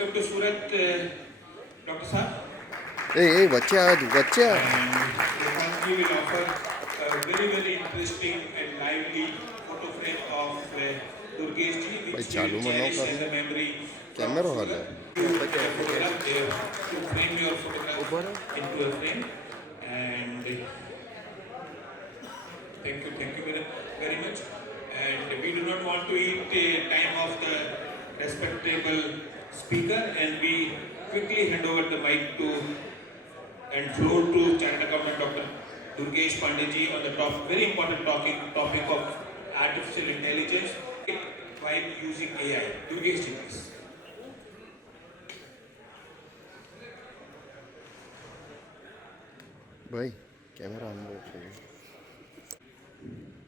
Welcome to Surat, Dr. Saab. Hey, बच्चे आ बच्चे आ We will offer a very interesting and lively photo frame of Durgesh ji, भाई which we चालू will में ना cherish कर as a memory from camera Surat. वाला You take a photograph there to frame your photograph ऊपर into a frame. And thank you very much. And we do not want to eat time of the respectable speaker, and we quickly hand over the mic to and floor to Chartered Accountant Dr. Durgesh Pandey ji on the very important topic of artificial intelligence while using AI. Durgesh ji, please. भाई camera अंदर चाहिए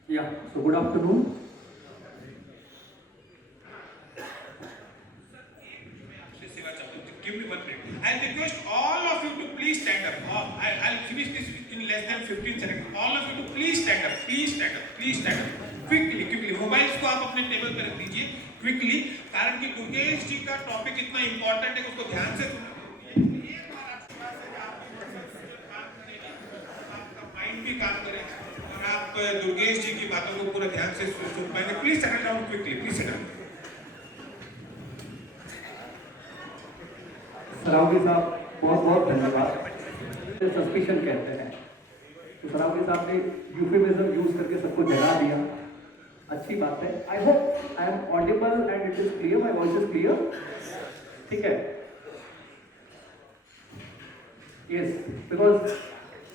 Yeah, so good afternoon. Give me 1 minute. I request all of you to please stand up. I'll finish this in less than 15 seconds. All of you to please stand up. Please stand up. Please stand up. Quickly. Mobiles को आप अपने table पर रख दीजिए. Quickly. कारण कि दुर्गेश जी का topic इतना इंपॉर्टेंट है कि उसको ध्यान से सुनना. आपका माइंड भी काम करे और आप दुर्गेश जी की बातों को पूरा ध्यान से सुन पाएंगे. Please settle down quickly. Please settle down. Saraogi साहब बहुत धन्यवाद. सस्पिशन कहते हैं तो सरावगी साहब ने यूफेमिज्म यूज करके सबको जगा दिया. अच्छी बात है. I hope I am audible and it is clear. My voice is clear. ठीक है. Yes, because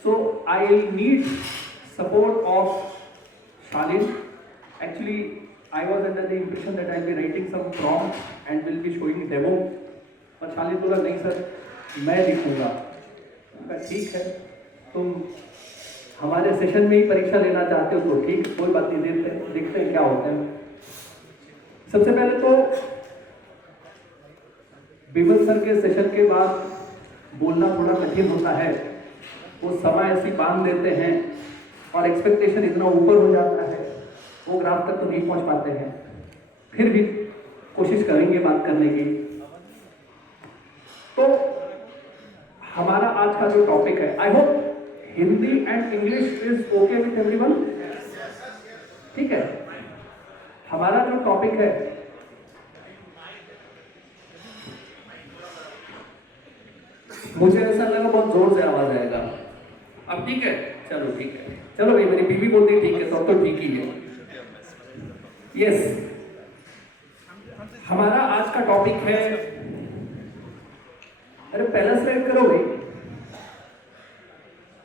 so I need support of Shalin. Actually, I was under the impression that I'll be writing some prompt and will be showing demo. पर शालिन बोला नहीं sir मैं लिखूंगा. ठीक है, तुम हमारे सेशन में ही परीक्षा लेना चाहते हो तो ठीक, कोई बात नहीं, देखते हैं क्या होता है. सबसे पहले तो बिमल सर के सेशन के बाद बोलना थोड़ा कठिन होता है. वो समय ऐसी बांध देते हैं और एक्सपेक्टेशन इतना ऊपर हो जाता है, वो ग्राफ तक तो नहीं पहुंच पाते हैं. फिर भी कोशिश करेंगे बात करने की. तो हमारा आज का जो टॉपिक है, I hope Hindi and English is okay with everyone. ठीक है. हमारा जो टॉपिक है मुझे ऐसा लगा बहुत जोर से आवाज आएगा. अब ठीक है, चलो ठीक है. चलो भाई, मेरी बीवी बोलती ठीक है तो ठीक ही है. यस, हमारा आज का टॉपिक है. अरे पहला स्लाइड करो भाई.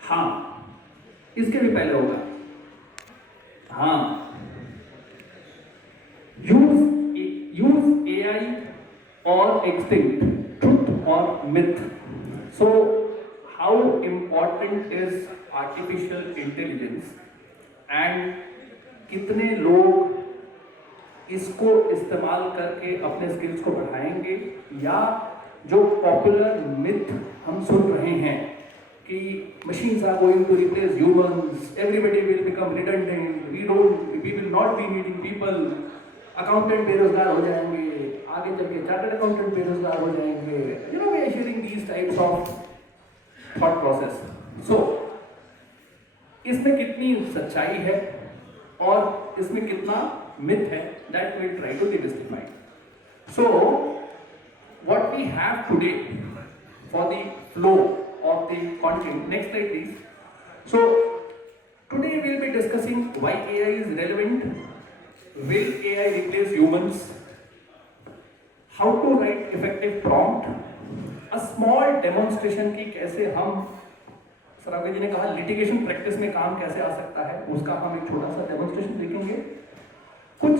हाँ, इसके भी पहले होगा. हाँ, यूज एआई और एक्सटिंक्ट, ट्रुथ और myth. So how important is artificial intelligence and कितने लोग इसको इस्तेमाल करके अपने स्किल्स को बढ़ाएंगे, या जो पॉपुलर मिथ हम सुन रहे हैं कि machines are going to replace humans, everybody will become redundant, we will not be needing people, accountant बेरोजगार हो जाएंगे, आगे चल के चार्टर्ड अकाउंटेंट बेरोजगार हो जाएंगे. You know, we are sharing these types of thought process. So इसमें कितनी सच्चाई है और इसमें कितना मिथ है, that we try to demystify. So what we have today for the flow of the content. Next slide please. So today we will be discussing why AI is relevant, will AI replace humans, how to write effective prompt, a small demonstration की कैसे हम, सरावगी जी ने कहा litigation practice में काम कैसे आ सकता है, उसका हम एक छोटा सा डेमोन्स्ट्रेशन देखेंगे. कुछ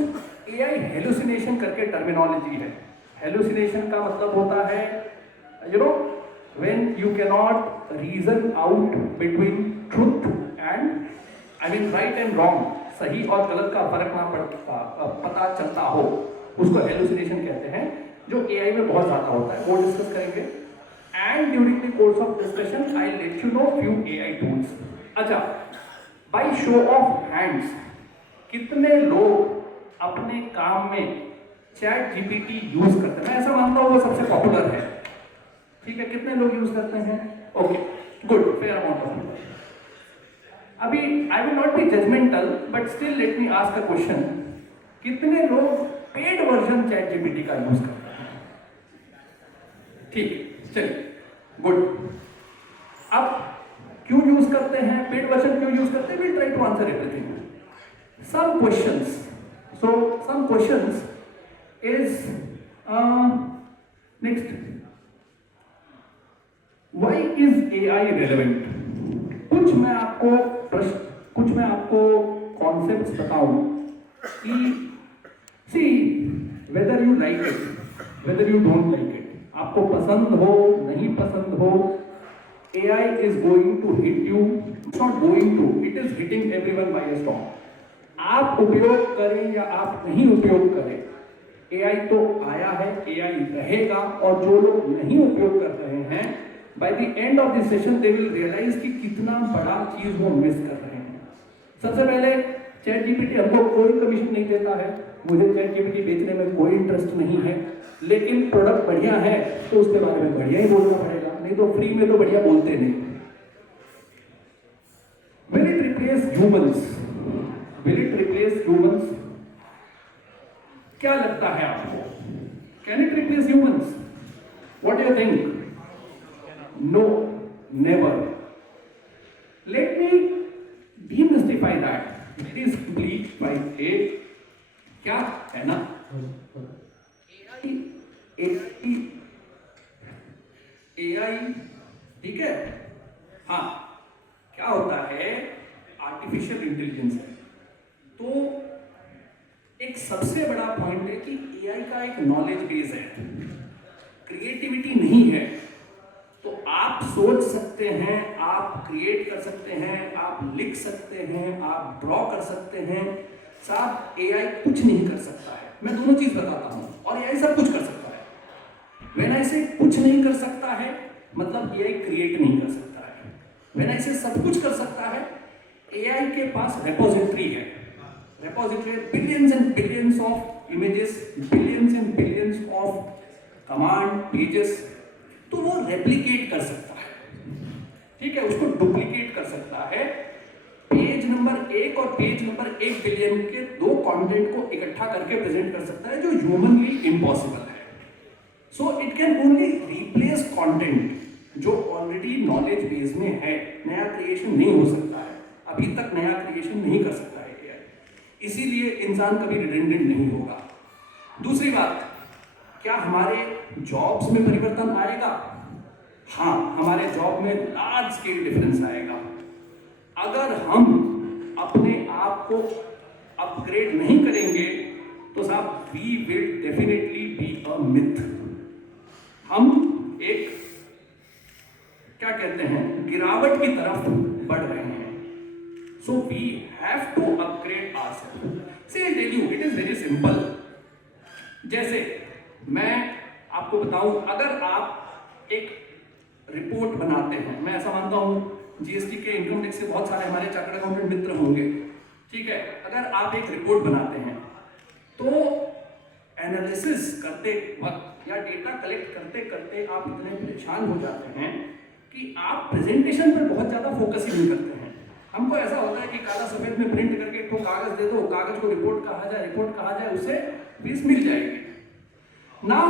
AI हेलुसिनेशन करके टर्मिनोलॉजी है. हेलुसिनेशन का मतलब होता है, you know, when you can not reason out between truth and, I mean right and wrong, सही और गलत का फर्क ना पता चलता हो, उसको हेलुसिनेशन कहते हैं, जो एआई में बहुत ज्यादा होता है. वो डिस्कस करेंगे. And during the course of discussion I let you know few AI tools. अच्छा, बाय शो ऑफ हैंड्स कितने लोग अपने काम में चैट जीपीटी यूज करते हैं? मैं ऐसा मानता हूँ वो सबसे पॉपुलर कितने लोग यूज करते हैं? Okay, good, fair amount of people. अभी I will not be judgmental but still let me ask a question, कितने लोग पेड वर्जन चैट जीपीटी का यूज करते हैं? ठीक, चलिए, गुड। अब क्यों यूज करते हैं, पेड वर्जन क्यों यूज करते हैं? Will try to answer everything. Some questions, so some questions is next, why is AI relevant? कुछ मैं आपको कॉन्सेप्ट्स बताऊं कि see whether you like it, whether you don't like it, आपको पसंद हो नहीं पसंद हो, AI is going to hit you, it's not going to, it is hitting everyone by a storm। आप उपयोग करें या आप नहीं उपयोग करें, AI तो आया है, AI रहेगा, और जो लोग नहीं उपयोग कर रहे हैं, by the end of this session they will realize कि कितना बड़ा चीज वो मिस कर रहे हैं। सबसे पहले चैट जीपीटी हमको कोई कमीशन नहीं देता है, मुझे चैट जीपीटी बेचने में कोई इंटरेस्ट नहीं है, लेकिन प्रोडक्ट बढ़िया है तो उसके बारे में बढ़िया ही बोलना पड़ेगा, नहीं तो फ्री में तो बढ़िया बोलते नहीं। Will it replace humans? Will it replace humans? क्या लगता है आपको? Can it replace humans? What do you think? No, never. Let me demystify that. Very simply by A, क्या है ना? AI, ठीक है? हाँ, क्या होता है? आर्टिफिशियल इंटेलिजेंस है। तो एक सबसे बड़ा पॉइंट है कि AI का एक नॉलेज बेस है, क्रिएटिविटी नहीं है। तो आप सोच सकते हैं, आप क्रिएट कर सकते हैं, आप लिख सकते हैं, आप ड्रॉ कर सकते हैं, साहब AI कुछ नहीं कर सकता है। मैं दोनों चीज बताता हूं, और AI सब कुछ कर सकता है। व्हेन आई से कुछ नहीं कर सकता है मतलब AI क्रिएट नहीं कर सकता है। व्हेन आई से सब कुछ कर सकता है, AI के पास रेपोजिटरी है, billions and billions of images, billions and billions of command pages, तो वो रेप्लिकेट कर सकता है, ठीक है, उसको डुप्लीकेट कर सकता है। पेज नंबर 1 और पेज नंबर 1 बिलियन के दो कंटेंट को इकट्ठा करके प्रेजेंट कर सकता है, जो ह्यूमनली इम्पॉसिबल है। So it can only replace content जो ऑलरेडी नॉलेज बेस में है, नया क्रिएशन नहीं हो सकता है, अभी तक नया क्रिएशन नहीं कर सकता है AI, इसीलिए इंसान कभी रिडेंडेंट नहीं होगा। दूसरी बात, क्या हमारे जॉब्स में परिवर्तन आएगा? हाँ, हमारे जॉब में लार्ज स्केल डिफरेंस आएगा। अगर हम अपने आप को अपग्रेड नहीं करेंगे तो साहब we will definitely be a myth. हम एक क्या कहते हैं, गिरावट की तरफ बढ़ रहे हैं। So we have to upgrade ourself. See I tell you, it is very simple. जैसे मैं आपको बताऊं, अगर आप एक रिपोर्ट बनाते हैं, मैं ऐसा मानता हूं जीएसटी के इनकम टैक्स से बहुत सारे हमारे चार्टर्ड अकाउंटेंट मित्र होंगे, ठीक है, अगर आप एक रिपोर्ट बनाते हैं तो एनालिसिस करते वक्त या डेटा कलेक्ट करते करते आप इतने परेशान हो जाते हैं कि आप प्रेजेंटेशन पर बहुत ज्यादा फोकस ही नहीं करते हैं। हमको ऐसा होता है कि काला सफेद में प्रिंट करके एक कागज दे दो, कागज को रिपोर्ट कहा जाए, उससे फीस मिल जाएगी। Now,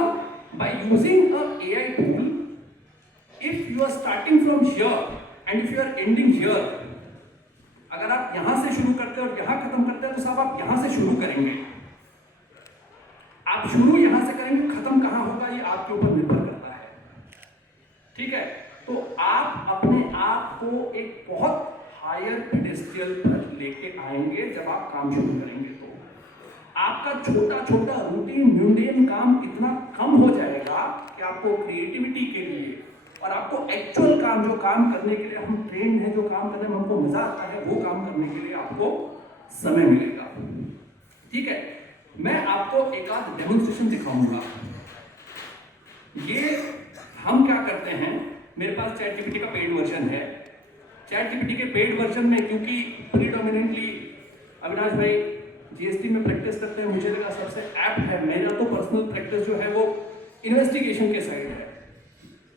by using a AI tool, if you are starting from here and if you are ending here, अगर आप यहां से शुरू करते हैं और यहां खत्म करते हैं तो साहब आप यहां से शुरू करेंगे। आप शुरू यहां से करेंगे, खत्म कहां होगा ये आपके ऊपर निर्भर करता है, ठीक है। तो आप अपने आप को एक बहुत हायर पेडेस्ट्रियल पर लेके आएंगे जब आप काम शुरू करेंगे। तो आपका छोटा छोटा रूटीन म्यूंडेन काम इतना कम हो जाएगा कि आपको क्रिएटिविटी के लिए और आपको एक्चुअल काम, जो काम करने के लिए हम ट्रेंड हैं, जो काम करने में हमको मजा आता है, वो काम करने के लिए आपको समय मिलेगा, ठीक है। मैं आपको एक आध डेमोन्स्ट्रेशन दिखाऊंगा। ये हम क्या करते हैं, मेरे पास चैट जीपीटी का पेड वर्जन है। चैट जीपीटी के पेड वर्जन में क्योंकि प्रीडोमिनेंटली अविनाश भाई जीएसटी में प्रैक्टिस करते हैं, मुझे लगा सबसे ऐप है। मेरा तो पर्सनल प्रैक्टिस जो है वो इन्वेस्टिगेशन के साइड है,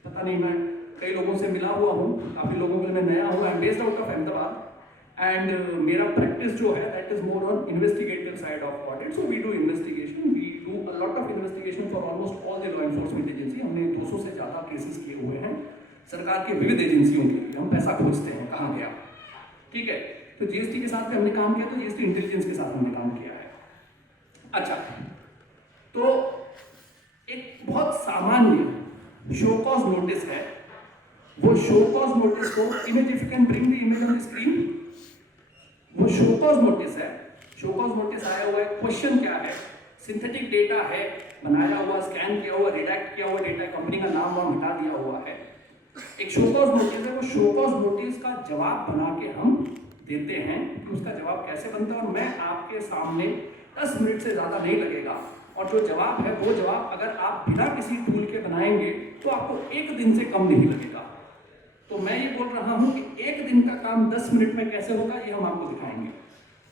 पता नहीं मैं कई लोगों से मिला हुआ हूँ, काफ़ी लोगों के लिए मैं नया हूँ। I am based out of Ahmedabad and मेरा प्रैक्टिस जो है that is more on investigative side of audit. So we do investigation, we do a lot of investigation for almost all the law enforcement agency. हमने 200 से ज़्यादा cases किए हुए हैं सरकार के विविध एजेंसियों के लिए। हम पैसा खोजते हैं कहाँ गया, ठीक है। तो जीएसटी के साथ में हमने काम किया, तो जीएसटी इंटेलिजेंस के साथ हमने काम किया है। अच्छा, तो एक बहुत सामान्य शो कॉज नोटिस है। वो शो कॉज नोटिस को image, if you can bring the image on the screen, वो शो कॉज नोटिस है। शो कॉज नोटिस आया हुआ है, क्वेश्चन क्या है, सिंथेटिक डेटा है, बनाया हुआ, स्कैन किया हुआ, रिडैक्ट किया हुआ डेटा, कंपनी का नाम वाम हटा दिया हुआ है। एक शो कॉज नोटिस है। वो शो कॉज नोटिस का जवाब बना के हम देते हैं कि उसका जवाब कैसे बनता है। और मैं आपके सामने 10 मिनट से ज़्यादा नहीं लगेगा, और जो जवाब है वो जवाब अगर आप बिना किसी टूल के बनाएंगे तो आपको 1 दिन से कम नहीं लगेगा। तो मैं ये बोल रहा हूँ कि 1 दिन का काम 10 मिनट में कैसे होगा, ये हम आपको दिखाएंगे,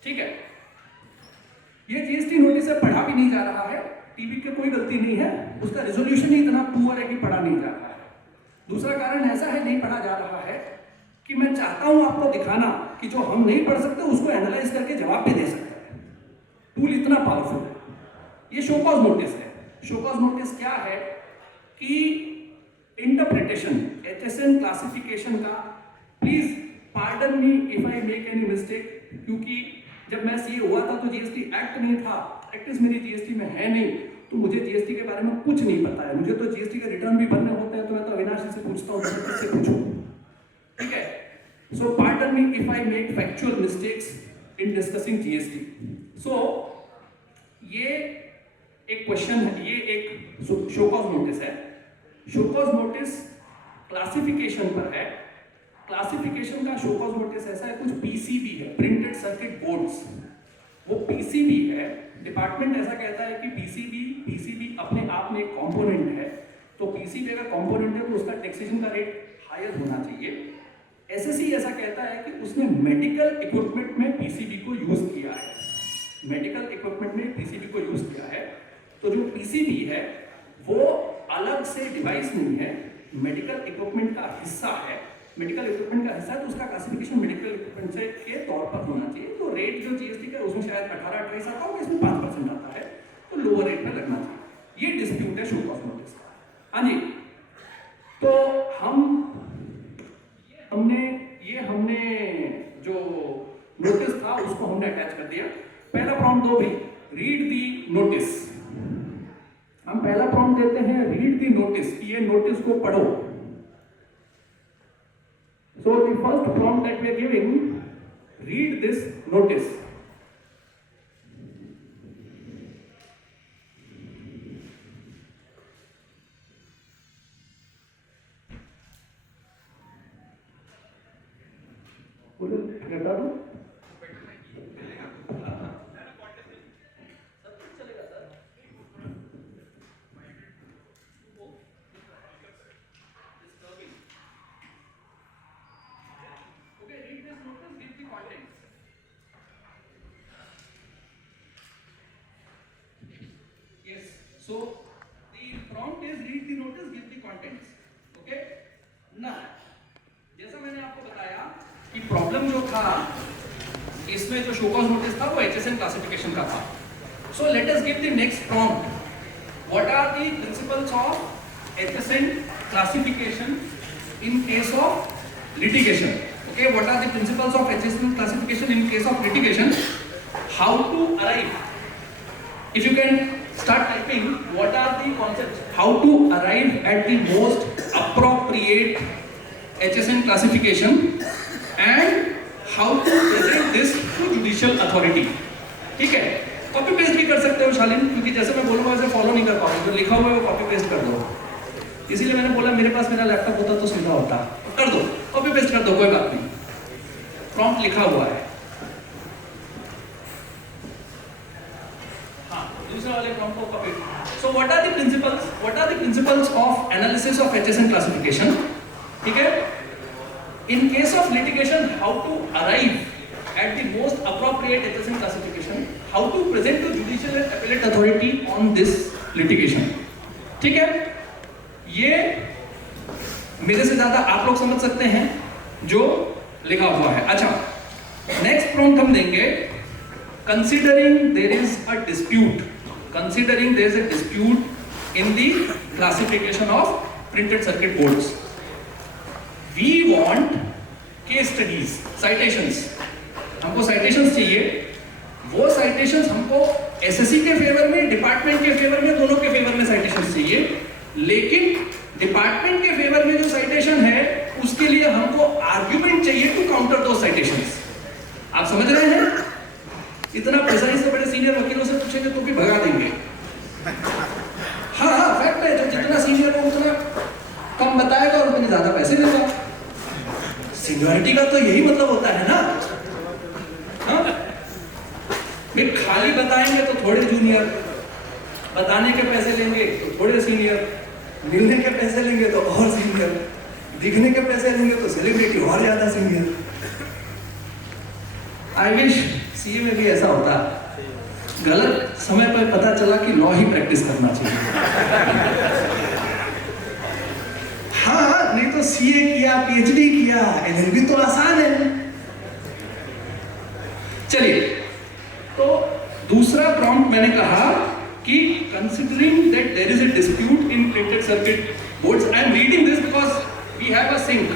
ठीक है। ये जीएसटी नोटिस से पढ़ा भी नहीं जा रहा है, टीवी की कोई गलती नहीं है, उसका रेजोल्यूशन ही इतना पुअर है कि पढ़ा नहीं जा रहा है। दूसरा कारण ऐसा है नहीं पढ़ा जा रहा है कि मैं चाहता हूं आपको दिखाना कि जो हम नहीं पढ़ सकते उसको एनालाइज करके जवाब भी दे सकते हैं। टूल इतना पावरफुल है। ये शो कॉज नोटिस है। शो कॉज नोटिस क्या है कि इंटरप्रिटेशन, HSN क्लासिफिकेशन का, please pardon me if I make any mistake, क्योंकि जब मैं सीए हुआ था तो जीएसटी एक्ट नहीं था, प्रैक्टिस मेरी जीएसटी में है नहीं, तो मुझे जीएसटी के बारे में कुछ नहीं पता है। मुझे तो जीएसटी के रिटर्न भी भरने होते हैं, तो मैं तो अविनाश जी से पूछता हूँ, किससे पूछूं, ठीक है। So pardon me if I make factual mistakes in discussing GST. So ये एक क्वेश्चन है, ये एक शो कॉज नोटिस है। शो कॉज नोटिस क्लासिफिकेशन पर है। क्लासिफिकेशन का शो कॉज नोटिस ऐसा है, कुछ पीसीबी है, प्रिंटेड सर्किट बोर्ड्स, वो पीसीबी है। डिपार्टमेंट ऐसा कहता है कि पीसीबी अपने आप में एक कंपोनेंट है, तो पीसीबी अगर कंपोनेंट है तो उसका टैक्सेशन का रेट हायर होना चाहिए। एसएससी ऐसा कहता है कि उसने मेडिकल इक्विपमेंट में पीसीबी को यूज किया है, मेडिकल इक्विपमेंट में पीसीबी को यूज किया है। तो जो पीसीबी है वो अलग से डिवाइस नहीं है, मेडिकल इक्विपमेंट का हिस्सा है। मेडिकल इक्विपमेंट का हिस्सा है तो उसका क्लासिफिकेशन मेडिकल इक्विपमेंट से के तौर पर होना चाहिए। तो रेट जो जीएसटी का उसमें शायद 18-28 आता होगा, इसमें 5% आता है, तो लोअर रेट में लगना चाहिए। ये डिस्प्यूट है शो कॉज नोटिस का। हाँ जी, तो हमने जो नोटिस था उसको हमने अटैच कर दिया। पहला प्रॉम्प्ट दो भी, रीड दी नोटिस। हम पहला प्रॉम्प्ट देते हैं रीड दी नोटिस, ये नोटिस को पढ़ो। So the first prompt that we are giving, read this notice. हटा दो। So the prompt is read the notice, give the contents. Okay? Now, जैसा मैंने आपको बताया कि प्रॉब्लम जो था इसमें जो शो कॉज नोटिस था वो HSN क्लासिफिकेशन का था। So let us give the next prompt. What are the principles of HSN classification in case of litigation? Okay, what are the principles of HSN classification in case of litigation? How to arrive? If you can start typing, what are the concepts? How to arrive at the most appropriate HSN classification and how to present this to judicial authority. ठीक है, copy paste भी कर सकते हो शालीन, क्योंकि जैसे मैं बोलूँगा वैसे फॉलो नहीं कर पाओगे, जो लिखा हुआ है वो कॉपी पेस्ट कर दो। इसीलिए मैंने बोला मेरे पास मेरा लैपटॉप होता तो सुविधा होता। कर दो, कॉपी पेस्ट कर दो, कोई बात नहीं, प्रॉम्प्ट लिखा हुआ है। दूसरा वाले प्रॉम्प्ट को copy. So what are the principles of analysis of HSN classification? ठीक है, in case of litigation how to arrive at the most appropriate HSN classification, how to present to judicial and appellate authority on this litigation. ठीक है, ये मेरे से ज्यादा आप लोग समझ सकते हैं जो लिखा हुआ है। अच्छा, नेक्स्ट प्रॉम्प्ट हम देंगे, considering there is a dispute, considering there is a dispute in the classification of printed circuit boards, we want case studies, citations, हमको साइटेशंस चाहिए। वो साइटेशंस हमको एसएससी के फेवर में, डिपार्टमेंट के फेवर में, दोनों के फेवर में साइटेशंस चाहिए। लेकिन डिपार्टमेंट के फेवर में जो साइटेशन है उसके लिए हमको आर्ग्यूमेंट चाहिए टू काउंटर दो साइटेशंस। आप समझ रहे हैं? इतना प्रिसाइज से बड़े सीनियर वकीलों से पूछेंगे तो भी भगा देंगे। हाँ हाँ, फैक्ट है, जो जितना सीनियर हो उतना कम बताएगा और उतने ज्यादा पैसे देगा। सीनियरिटी का तो यही मतलब होता है ना। हाँ, वे खाली बताएंगे तो थोड़े जूनियर, बताने के पैसे लेंगे तो थोड़े सीनियर, मिलने के पैसे लेंगे तो और सीनियर, दिखने के पैसे लेंगे तो सेलिब्रिटी और ज्यादा सीनियर। आई विश सीए में भी ऐसा होता, गलत समय पर पता चला कि लॉ ही प्रैक्टिस करना चाहिए। हाँ, नहीं तो सीए किया, पीएचडी किया, एलएलबी तो आसान है। चलिए, तो दूसरा प्रॉम्प्ट मैंने कहा कि considering that there is a dispute in printed circuit boards, I am reading this because we have a sync.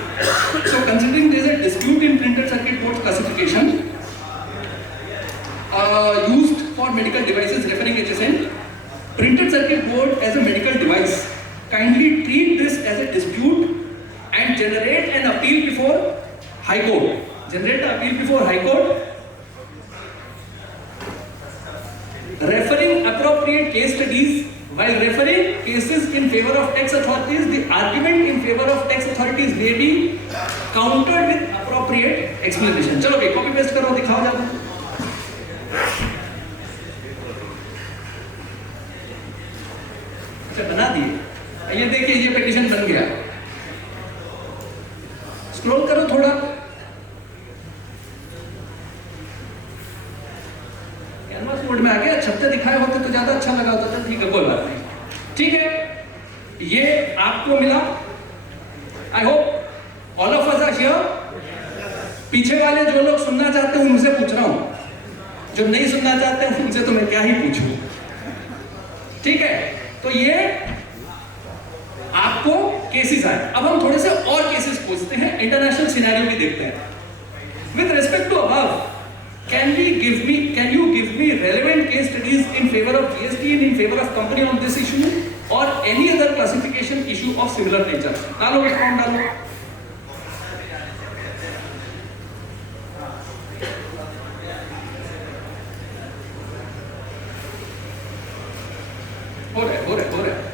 So considering there is a dispute in printed circuit boards classification used for medical devices referring HSN, printed circuit board as a medical device, kindly treat this as a dispute and generate an appeal before High Court. Generate an appeal before High Court, referring appropriate case studies. While referring cases in favor of tax authorities, the argument in favor of tax authorities may be countered with appropriate explanation. चलो भाई, copy paste करो, दिखाओ जाओ। अच्छा, बना दिए। ये देखिए, ये पिटीशन बन गया। स्क्रॉल करो थोड़ा। कैनवास मोड में आ गया, छत्ते दिखाए होते तो ज्यादा अच्छा लगा होता था। ठीक है, कोई बात नहीं। ठीक है, ये आपको मिला। I hope all of us are here. पीछे वाले जो लोग सुनना चाहते हैं उनसे पूछ रहा हूं, जो नहीं सुनना चाहते हैं उनसे तो मैं क्या ही पूछूं। ठीक है, तो ये आपको केसेस आए। अब हम थोड़े से और केसेस पूछते हैं, इंटरनेशनल सिनेरियो भी देखते हैं। With respect to above, can you give me relevant case studies in favor of GST and in favor of company on this issue or any other classification issue of similar nature? डालो, respond डालो। हो रहा है।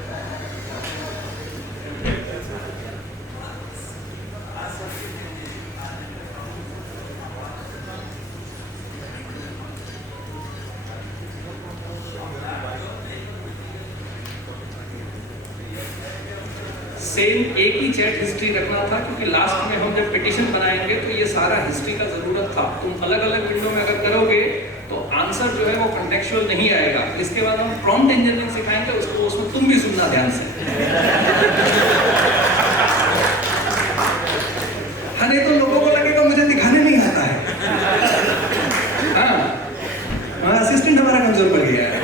Same एक ही chat history रखना था, क्योंकि last में हम जब पिटीशन बनाएंगे तो ये सारा हिस्ट्री का जरूरत था। तुम अलग अलग विंडो में अगर करोगे तो आंसर जो है वो कंटेक्चुअल नहीं आएगा। इसके बाद हम प्रॉम्प्ट इंजीनियरिंग सिखाएंगे, उसको उसमें तुम भी सुनना ध्यान से। हाँ, नहीं तो लोगों को लगेगा मुझे दिखाने नहीं आता है। हाँ, असिस्टेंट हमारा कमजोर पड़ गया है।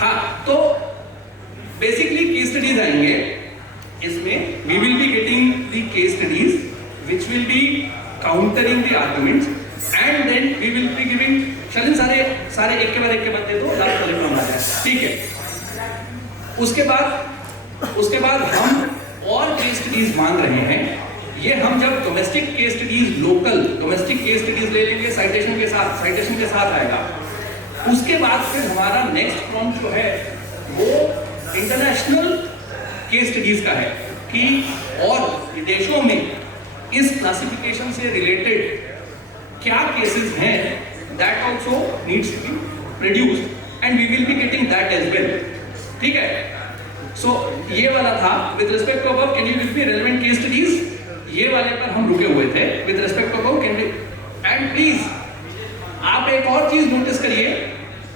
हाँ, तो बेसिकली केस स्टडीज आएंगे इसमें। We will be getting the case studies which will be countering the arguments and then we will be giving. चलिए सारे एक के बाद दे दो, लास्ट वाले में आ जाए। ठीक है, उसके बाद हम और केस स्टडीज मांग रहे हैं। ये हम जब domestic case studies, local domestic case studies ले लेंगे, साइटेशन के साथ आएगा। उसके बाद फिर हमारा नेक्स्ट प्रॉम्प्ट जो है वो इंटरनेशनल केस स्टडीज का है कि और विदेशों में इस क्लासिफिकेशन से रिलेटेड क्या केसेस हैं, that also needs to be produced and we will be getting that as well. ठीक है, सो ये वाला था with respect to above, can you give me relevant case studies. ये वाले पर हम रुके हुए थे। With respect to above, can be. And please आप एक और चीज नोटिस करिए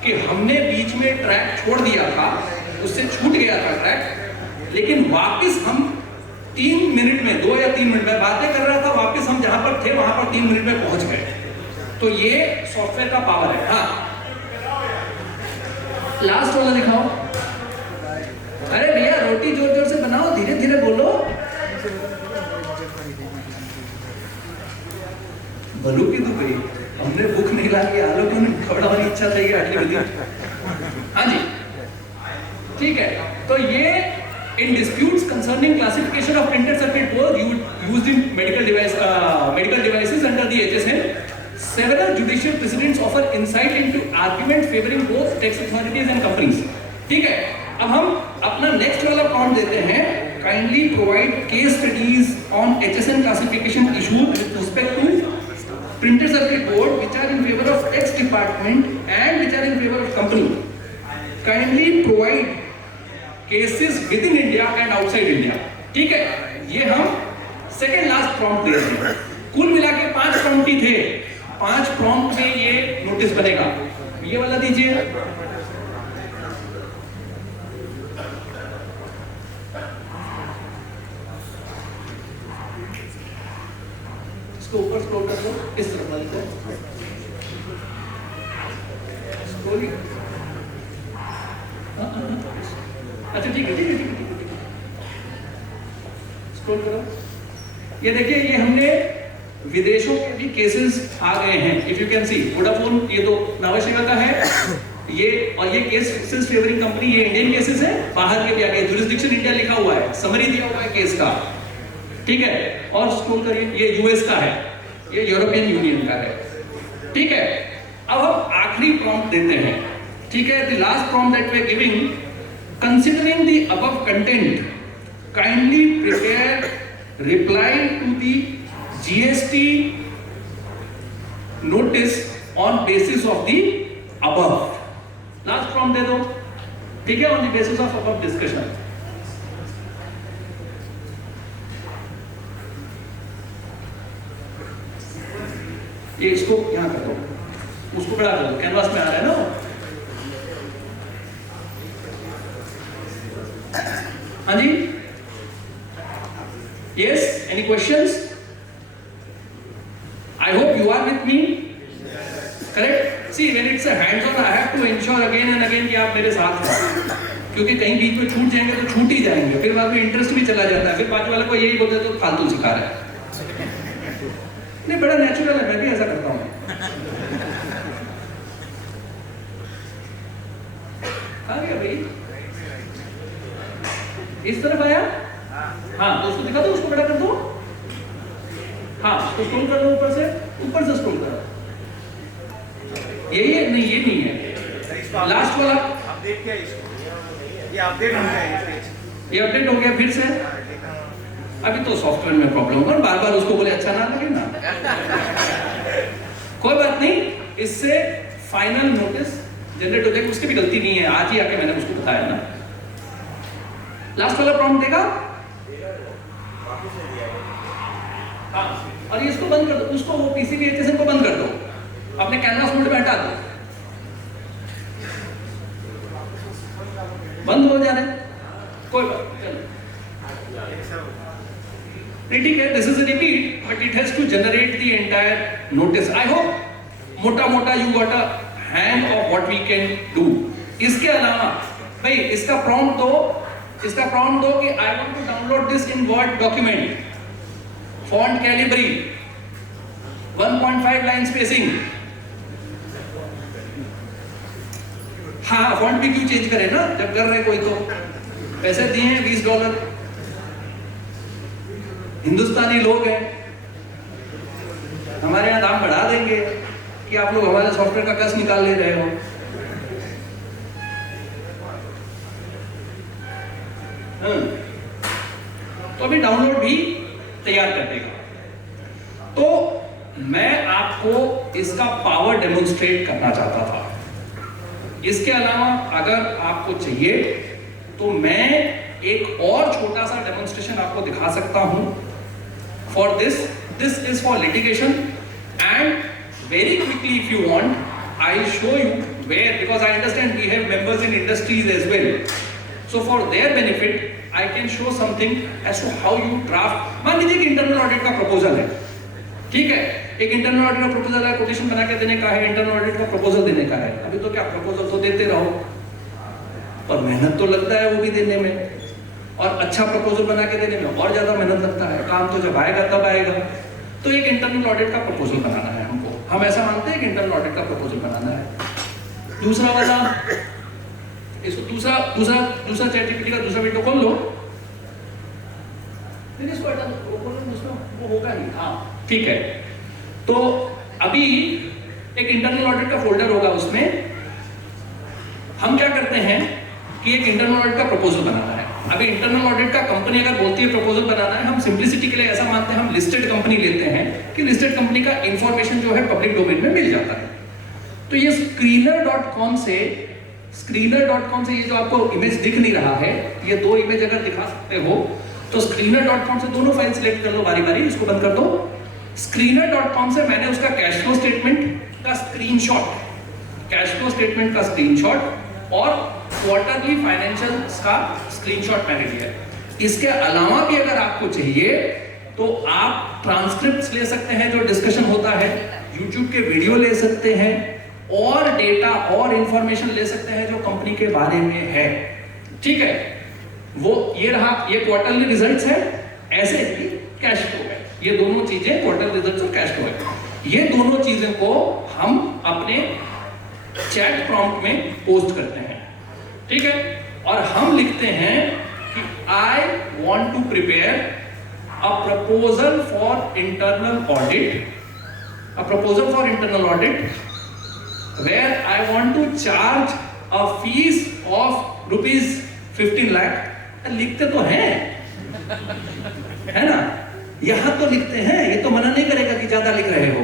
कि हमने बीच में ट्रैक छोड़ दिया था, उससे छूट गया था ट्रैक। लेकिन वापस हम 3 मिनट में, 2 या 3 मिनट में बातें कर रहा था, वापस हम जहां पर थे वहां पर 3 मिनट में पहुंच गए। तो ये सॉफ्टवेयर का पावर है। हाँ, लास्ट वाला दिखाओ। अरे भैया रोटी जोर जोर से बनाओ, धीरे धीरे बोलो। बलू की तो गई, हमने भूख नहीं लागी, आलू क्यों नहीं खबड़ा वाली इच्छा चाहिए अगली बदी। हाँ जी, ठीक है। तो ये in disputes concerning classification of printed circuit board used in medical devices under the HSN, several judicial precedents offer insight into argument favoring both tax authorities and companies. ठीक है, अब हम अपना नेक्स्ट वाला प्रॉम्प्ट देते हैं। Kindly provide case studies on HSN classification issued with respect to printed circuit board which are in favor of X department and which are in favor of company. Kindly provide cases with in India and outside India. ठीक है, ये हम second last prompt दे रहे हैं। कुल मिला के 5 prompt ही थे, 5 प्रॉम्प्ट में ये नोटिस बनेगा। ये वाला दीजिए। इसको ऊपर स्क्रॉल कर दो, इस तरफ वाले को स्क्रॉल। अच्छा ठीक है, ठीक है, ठीक है, ठीक है। स्क्रॉल करो। ये देखिए, ये हमने विदेशों के भी केसेस आ गए हैं। If you can see, Vodafone ये तो नावाशिवा का है, ये और ये केसेस फेवरिंग कंपनी, ये इंडियन केसेस है। बाहर के भी आ गए, जुरिस्डिक्शन इंडिया लिखा हुआ है, समरी दिया हुआ है केस का। ठीक है, और स्क्रॉल करिए, ये यूएस का है, ये यूरोपियन यूनियन का है। ठीक है, अब हम आखिरी प्रॉम्प्ट देते हैं। ठीक है, the last prompt that we are giving, considering the above content, kindly prepare reply to the GST notice on basis of the above. Last prompt दे दो। ठीक है, on the basis of above discussion। ये इसको यहाँ कर दो, उसको बड़ा कर दो, कैनवास में आ रहा है ना। हाँ जी, yes, any questions? I hope you are with me. Correct? See, when it's a hands-on, I have to ensure again and again कि आप मेरे साथ हैं, क्योंकि कहीं बीच में छूट जाएंगे तो छूट ही जाएंगे, फिर बाद में इंटरेस्ट भी चला जाता है, फिर बाजू वाले को यही बोलते तो फालतू सिखा रहा है। नहीं, बड़ा नेचुरल है, मैं भी ऐसा करता हूँ। आ गया भाई, इस तरफ आया। हाँ, तो उसको दिखा दो, उसको बड़ा कर दो। हाँ, तो स्क्रॉल कर दो, ऊपर से स्क्रॉल करो। यही है? नहीं, ये नहीं है, लास्ट वाला। अपडेट क्या इसको? ये अपडेट हो गया, ये अपडेट हो गया फिर से। अभी तो सॉफ्टवेयर में प्रॉब्लम होगा, बार बार उसको बोले अच्छा ना लगे ना। कोई बात नहीं, इससे फाइनल नोटिस जनरेट हो जाएगा, उसकी भी गलती नहीं है, आज ही आके मैंने उसको बताया ना। लास्ट वाला प्रॉम्प्ट देगा। हाँ, और ये इसको बंद कर दो, उसको वो पीसीबी HSN को बंद कर दो, अपने कैनवास मोड में हटा दो। बंद हो जा रहा है, कोई बात नहीं। ठीक है, this is a repeat but it has to generate the entire notice. I hope मोटा मोटा you got a hang of what we can do. इसके अलावा भाई इसका प्रॉम्प्ट दो कि I want to download this in word document, font Calibri, 1.5 line spacing. हाँ, font भी क्यों चेंज करें ना, जब कर रहे कोई तो पैसे दिए हैं $20, हिंदुस्तानी लोग हैं, हमारे यहाँ दाम बढ़ा देंगे कि आप लोग हमारे सॉफ्टवेयर का कस निकाल ले रहे हो। तो अभी डाउनलोड भी तैयार कर देगा। तो मैं आपको इसका पावर डेमोन्स्ट्रेट करना चाहता था। इसके अलावा अगर आपको चाहिए तो मैं एक और छोटा सा डेमोन्स्ट्रेशन आपको दिखा सकता हूं। For this is for litigation and very quickly if you want I show you where, because I understand we have members in industries as well. So for their benefit, I can show something as to how you draft. मान लीजिए कि internal audit का proposal है, ठीक है, एक internal audit का proposal है, कोटेशन बना के देने का है, इंटरनल ऑडिट का प्रपोजल देने का है। अभी तो क्या प्रपोजल तो देते रहो, और मेहनत तो लगता है वो भी देने में, और अच्छा प्रपोजल बना के देने में और ज्यादा मेहनत लगता है। काम तो जब आएगा तब आएगा। तो एक इंटरनल ऑडिट का प्रपोजल बनाना है हमको, हम ऐसा मानते हैं कि इंटरनल ऑडिट का प्रपोजल बनाना है। दूसरा वाला, इसको दूसरा चैटजीपीटी का दूसरा वीडियो खोल लो, इसको हटा दो, वो खोलो, दूसरा वो होगा नहीं, हाँ ठीक है। तो अभी एक इंटरनल ऑडिट का फोल्डर होगा, उसमें हम क्या करते हैं कि एक इंटरनल ऑडिट का प्रपोजल बनाना है। अभी इंटरनल ऑडिट का कंपनी अगर बोलती है प्रपोजल बनाना है, हम सिंप्लिसिटी के लिए ऐसा मानते हैं, हम लिस्टेड कंपनी लेते हैं कि लिस्टेड कंपनी का इंफॉर्मेशन जो है पब्लिक डोमेन में मिल जाता है। तो ये screener.com से ये जो आपको इमेज दिख नहीं रहा है, ये दो इमेज अगर दिखा सकते हो तो screener.com से दोनों फाइल सिलेक्ट कर लो बारी बारी, इसको बंद कर दो। screener.com से मैंने उसका कैश फ्लो स्टेटमेंट का स्क्रीनशॉट और क्वार्टरली फाइनेंशियल्स का स्क्रीनशॉट मैंने लिया। इसके अलावा भी अगर आपको चाहिए तो आप ट्रांसक्रिप्ट्स ले सकते हैं जो डिस्कशन होता है, यूट्यूब के वीडियो ले सकते हैं, और डेटा और इंफॉर्मेशन ले सकते हैं जो कंपनी के बारे में है, ठीक है। वो ये रहा, ये क्वार्टरली रिजल्ट्स है, ऐसे ही कैश फ्लो है। ये दोनों चीजें क्वार्टर रिजल्ट्स और कैश फ्लो है, ये दोनों चीजें को हम अपने चैट प्रॉम्प्ट में पोस्ट करते हैं, ठीक है। और हम लिखते हैं कि I want to prepare a proposal for internal audit where I want to charge a fees of rupees 15 lakh। लिखते तो हैं, है ना, यहां तो लिखते हैं, ये तो मना नहीं करेगा कि ज्यादा लिख रहे हो,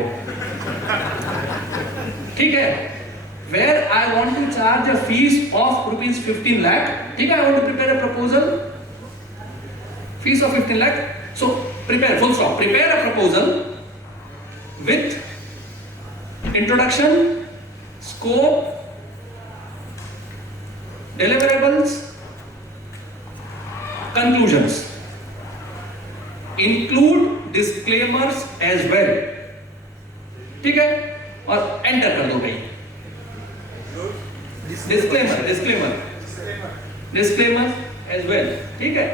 ठीक है। where I want to charge a fees of rupees 15 lakh, ठीक है, I want to prepare a proposal, fees of 15 lakh, so prepare, full stop, prepare a proposal with introduction, scope, deliverables, conclusions, include disclaimers as well, ठीक है, और enter कर दो भाई। Disclaimer as well, ठीक है,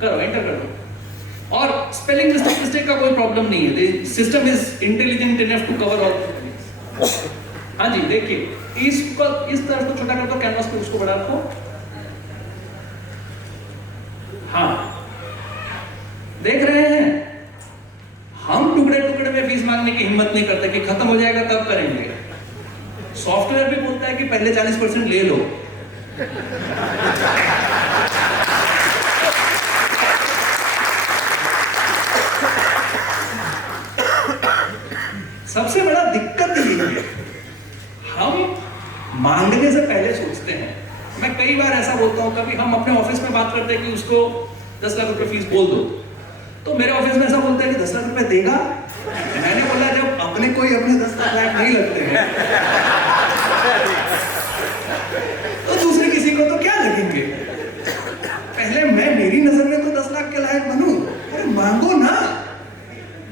करो, एंटर कर दो। और स्पेलिंग मिस्टेक का कोई प्रॉब्लम नहीं है, system is intelligent enough to cover all. हाँ जी, देखिए इसको इस तरह को छोटा कर दो, कैनवास पे उसको बड़ा रखो। हाँ, देख रहे हैं, हम टुकड़े में फीस मांगने की हिम्मत नहीं करते कि खत्म हो जाएगा तब करेंगे। सॉफ्टवेयर भी बोलता है कि पहले 40% ले लो। सबसे बड़ा दिक्कत यही है, हम मांगने से पहले सोचते हैं। मैं कई बार ऐसा बोलता हूं, कभी हम अपने ऑफिस में बात करते हैं कि उसको 10 लाख रुपए फीस बोल दो, तो मेरे ऑफिस में ऐसा बोलते हैं कि 10 लाख रुपए देगा। मैंने बोला जब अपने कोई अपने 10 लाख नहीं लगते हैं तो दूसरे किसी को तो क्या लगेंगे। पहले मैं, मेरी नजर में तो 10 लाख के लायक बनूं। अरे मांगो ना,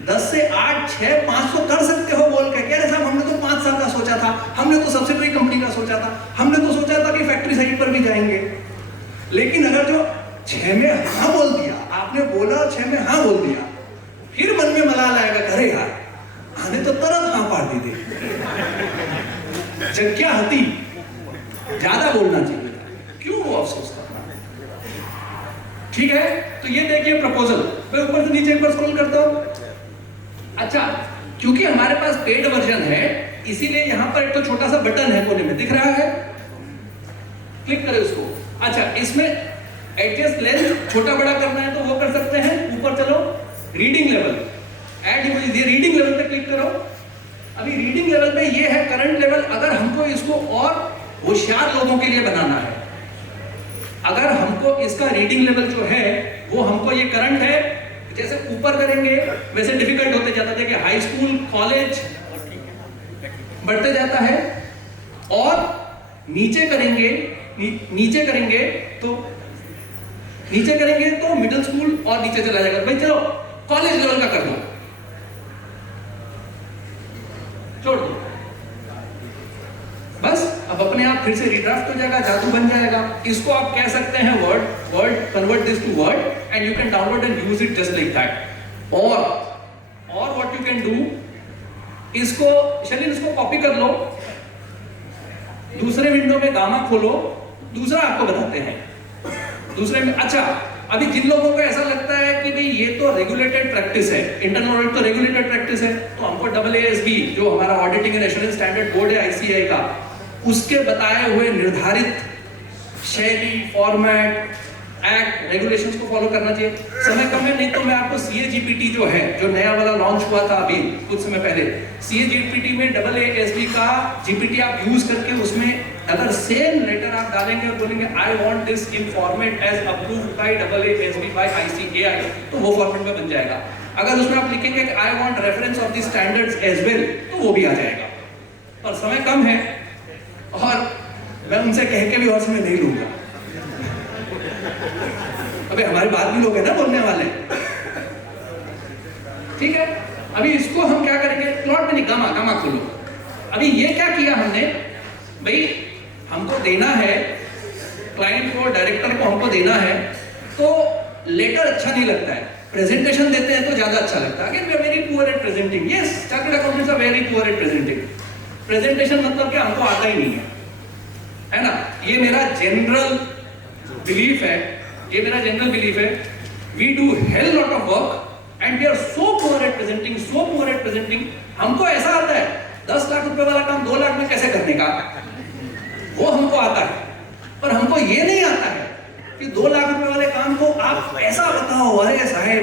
10 से 8, 6, 500 कर सकते हो बोल के। कह रहे साहब हमने तो 5 साल का सोचा था, हमने तो सब्सिडरी कंपनी का सोचा था, हमने तो सोचा था कि फैक्ट्री साइट पर भी जाएंगे। लेकिन अगर जो 6 में हाँ बोल दिया, आपने बोला 6 में हाँ बोल दिया, फिर मन में मलाल आएगा, अरे यार आने तो तरत हाँ पार दी थी, जब क्या हती, ज्यादा बोलना चाहिए, क्यों वो अफसोस करना। ठीक है, तो ये देखिए प्रपोजल, मैं ऊपर से नीचे एक बार स्क्रॉल करता हूं। अच्छा, क्योंकि हमारे पास पेड वर्जन है, इसीलिए यहां पर एक तो छोटा सा बटन है, कोने में दिख रहा है, क्लिक करें उसको। अच्छा, इसमें एडजस्ट लेंथ छोटा बड़ा करना है तो वो कर सकते हैं। ऊपर चलो, रीडिंग लेवल, ऐड इमेज, ये रीडिंग लेवल पे क्लिक करो। अभी रीडिंग लेवल पे ये है करंट लेवल। अगर हमको इसको और होशियार लोगों के लिए बनाना है, अगर हमको इसका रीडिंग लेवल जो है वो हमको ये करंट है, जैसे ऊपर करेंगे वैसे डिफिकल्ट होते जाता है कि हाई स्कूल कॉलेज बढ़ते जाता है, और नीचे करेंगे नीचे करेंगे तो मिडिल स्कूल और नीचे चला जाएगा। भाई चलो कॉलेज लेवल का कर दो, छोड़ दो, बस अब अपने आप फिर से रिड्राफ्ट हो जाएगा, जादू बन जाएगा। इसको आप कह सकते हैं word convert this to word and you can download and use it just like that. और व्हाट यू कैन डू, इसको चलिए इसको कॉपी कर लो, दूसरे विंडो में गामा खोलो, दूसरा आपको बताते हैं दूसरे में। अच्छा, अभी जिन लोगों को ऐसा लगता है कि भाई ये तो रेगुलेटेड प्रैक्टिस है, इंटरनल ऑडिट तो रेगुलेटेड प्रैक्टिस है, तो हमको AASB जो हमारा auditing and assurance standard board है ICAI का, उसके बताए हुए निर्धारित शैली, फॉर्मेट, एक्ट, रेगुलेशंस को फॉलो करना चाहिए। समय कम है, नहीं तो मैं आपको CAGPT जो है, जो नया वाला लॉन्च हुआ था अभी कुछ समय पहले, CAGPT में AASB का GPT आप यूज करके उसमें अगर सेम लेटर आप डालेंगे और बोलेंगे I want this in format as approved by AASB by ICAI, तो वो फॉर्मेट में बन जाएगा। अगर उसमें आप लिखेंगे कि I want reference of the standards as well, तो वो भी आ जाएगा। और समय कम है और मैं उनसे कह के भी और समय नहीं लूंगा। अबे हमारे बाद भी लोग हैं ना बोलने वाले, ठीक है। अभी इसको हम क्या करेंगे, प्लॉट में नहीं, गामा खोलो। अभी ये क्या किया हमने, भाई हमको देना है क्लाइंट को, डायरेक्टर को हमको देना है, तो लेटर अच्छा नहीं लगता है, प्रेजेंटेशन देते हैं तो ज्यादा अच्छा लगता है। Again we are very poor at presenting, yes chartered accountants are very poor at presenting. Presentation मतलब कि हमको आता ही नहीं है ना। ये मेरा जनरल बिलीफ है, we do hell lot of work and we are so poor at presenting. हमको ऐसा आता है 10 लाख रुपए वाला काम 2 लाख में कैसे करने का, वो हमको आता है, पर हमको ये नहीं आता है कि 2 लाख रुपए वाले काम को आप ऐसा बताओ, अरे साहेब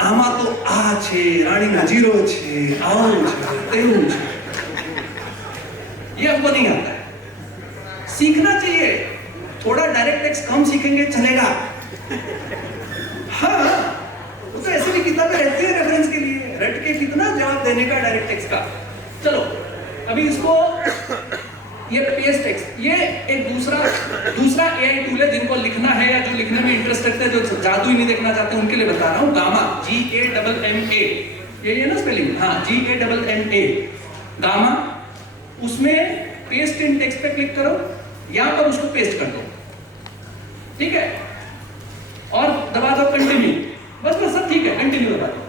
आमा तो आ छे, रानी में 0 छे, आओ छे, तेरू छे, ये हमको नहीं आता है। सीखना चाहिए, थोड़ा डायरेक्ट टेक्स्ट कम सीखेंगे चलेगा। हाँ, वो तो ऐसे भी किताबें रहती है रेफरेंस के लिए, रट के कितना जवाब देने का डायरेक्ट टेक्स्ट का। चलो अभी इसको ये पेस्ट टेक्स्ट, ये एक दूसरा AI टूल है जिनको लिखना है या जो लिखने में इंटरेस्ट रखते हैं, जो जादू ही नहीं देखना चाहते, उनके लिए बता रहा हूँ। गामा, GAMMA, ये ना स्पेलिंग, हाँ GAMMA, गामा। उसमें पेस्ट इन टेक्स्ट पे क्लिक करो, यहां पर उसको पेस्ट कर दो, ठीक है, और दबा दो कंटिन्यू, बस सब ठीक है, कंटिन्यू दबा दो।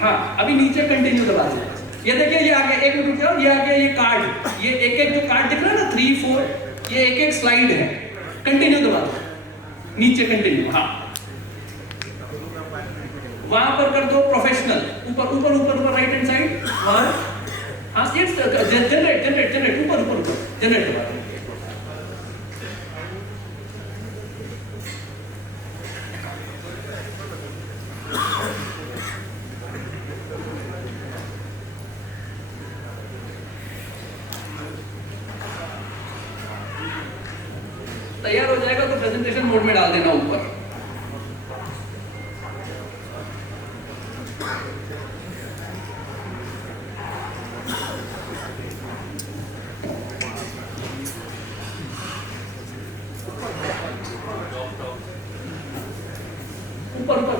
हाँ, अभी नीचे कंटिन्यू दबा दो। ये देखिए ये आ गया, एक मिनट रुक, ये आ गया, ये कार्ड, ये एक जो कार्ड दिख रहा है ना 3, 4, ये एक स्लाइड है। कंटिन्यू दबा दो, नीचे कंटिन्यू, हाँ वहां पर कर दो प्रोफेशनल, ऊपर राइट हैंड साइड, हाँ जनरेट ऊपर जनरेट दबा दो। तैयार हो जाएगा तो प्रेजेंटेशन मोड में डाल देना ऊपर।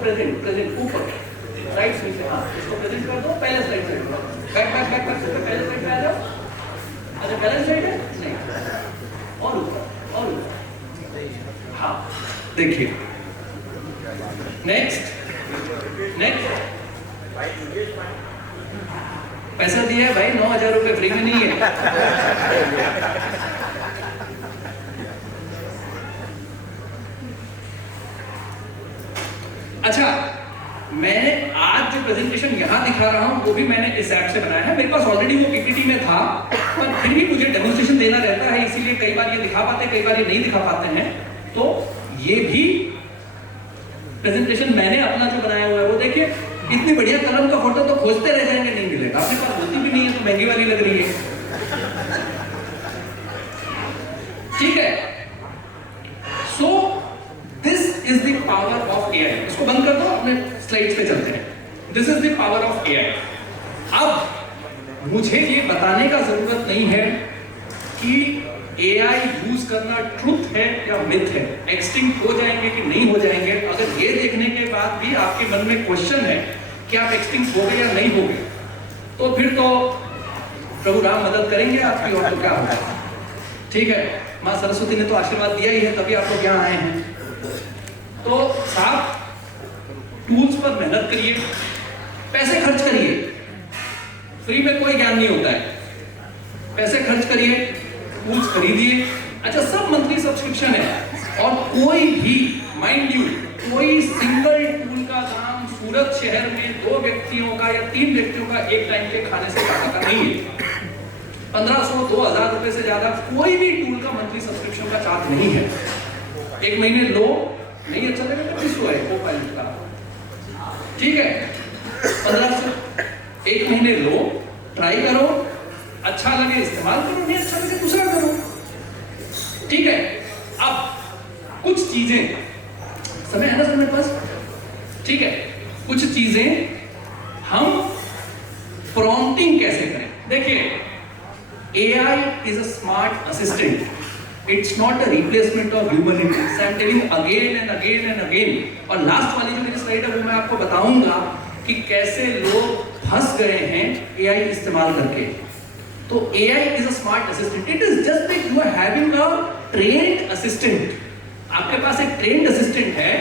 प्रेजेंट ऊपर राइट साइड से, हाँ इसको प्रेजेंट कर दो, पहले स्लाइड से बैक पहले स्लाइड पे आ जाओ। अच्छा पहले स्लाइड है नहीं, और ऊपर, हाँ देखिए नेक्स्ट पैसा दिया है भाई, 9,000 रुपए फ्री में नहीं है। अच्छा, मैंने आज जो प्रेजेंटेशन यहाँ दिखा रहा हूँ वो भी मैंने इस ऐप से बनाया है। मेरे पास ऑलरेडी वो PPT में था, पर फिर भी मुझे डेमोन्स्ट्रेशन देना रहता है, इसीलिए कई बार ये दिखा पाते, कई बार ये नहीं दिखा पाते हैं। तो ये भी प्रेजेंटेशन मैंने अपना जो बनाया हुआ है वो देखिए। इतनी बढ़िया कलम का फोटो तो खोजते रह जाएंगे, नहीं मिलेगा। अपने पास होती भी नहीं है तो महंगी वाली लग रही है, ठीक है। सो this is the power of AI। इसको बंद कर दो, अपने स्लाइड्स पे चलते हैं। This is the power of AI। अब मुझे ये बताने का जरूरत नहीं है कि AI यूज करना ट्रुथ है या मिथ है, एक्सटिंक्ट हो जाएंगे कि नहीं हो जाएंगे। अगर ये देखने के बाद भी आपके मन में क्वेश्चन है कि आप एक्सटिंक्ट हो गए या नहीं हो गए, तो फिर तो प्रभु राम मदद करेंगे आपकी, और तो क्या होगा। ठीक है, माँ सरस्वती ने तो आशीर्वाद दिया ही है, तभी आप लोग यहाँ आए हैं। तो साहब, टूल्स पर मेहनत करिए, पैसे खर्च करिए, फ्री में कोई ज्ञान नहीं होता है। पैसे खर्च करिए, टूल्स खरीदिए। अच्छा, सब मंथली सब्सक्रिप्शन है, और कोई भी, माइंड यू, कोई सिंगल टूल का दाम सूरत शहर में 2 व्यक्तियों का या 3 व्यक्तियों का एक टाइम के खाने से ज्यादा का नहीं है। 1500-2000 रुपए से ज्यादा कोई भी टूल का मंथली सब्सक्रिप्शन का चार्ज नहीं है। एक महीने लो, नहीं अच्छा लगे तो किसको है वो पाइलट का, ठीक है, 1500 एक महीने लो, ट्राई करो, अच्छा लगे इस्तेमाल करो, नहीं अच्छा लगे दूसरा करो। ठीक है, अब कुछ चीजें, समय है ना सर मेरे पास? ठीक है, कुछ चीजें हम प्रॉम्प्टिंग कैसे करें। देखिए, AI is a smart assistant. It's not a replacement of humanity. So I'm telling again and again and again. और लास्ट वाली जो मेरी स्लाइड है वो मैं आपको बताऊंगा कि कैसे लोग फंस गए हैं AI इस्तेमाल करके। तो AI is a smart assistant. It is just like you are having a trained assistant. आपके पास एक trained assistant है,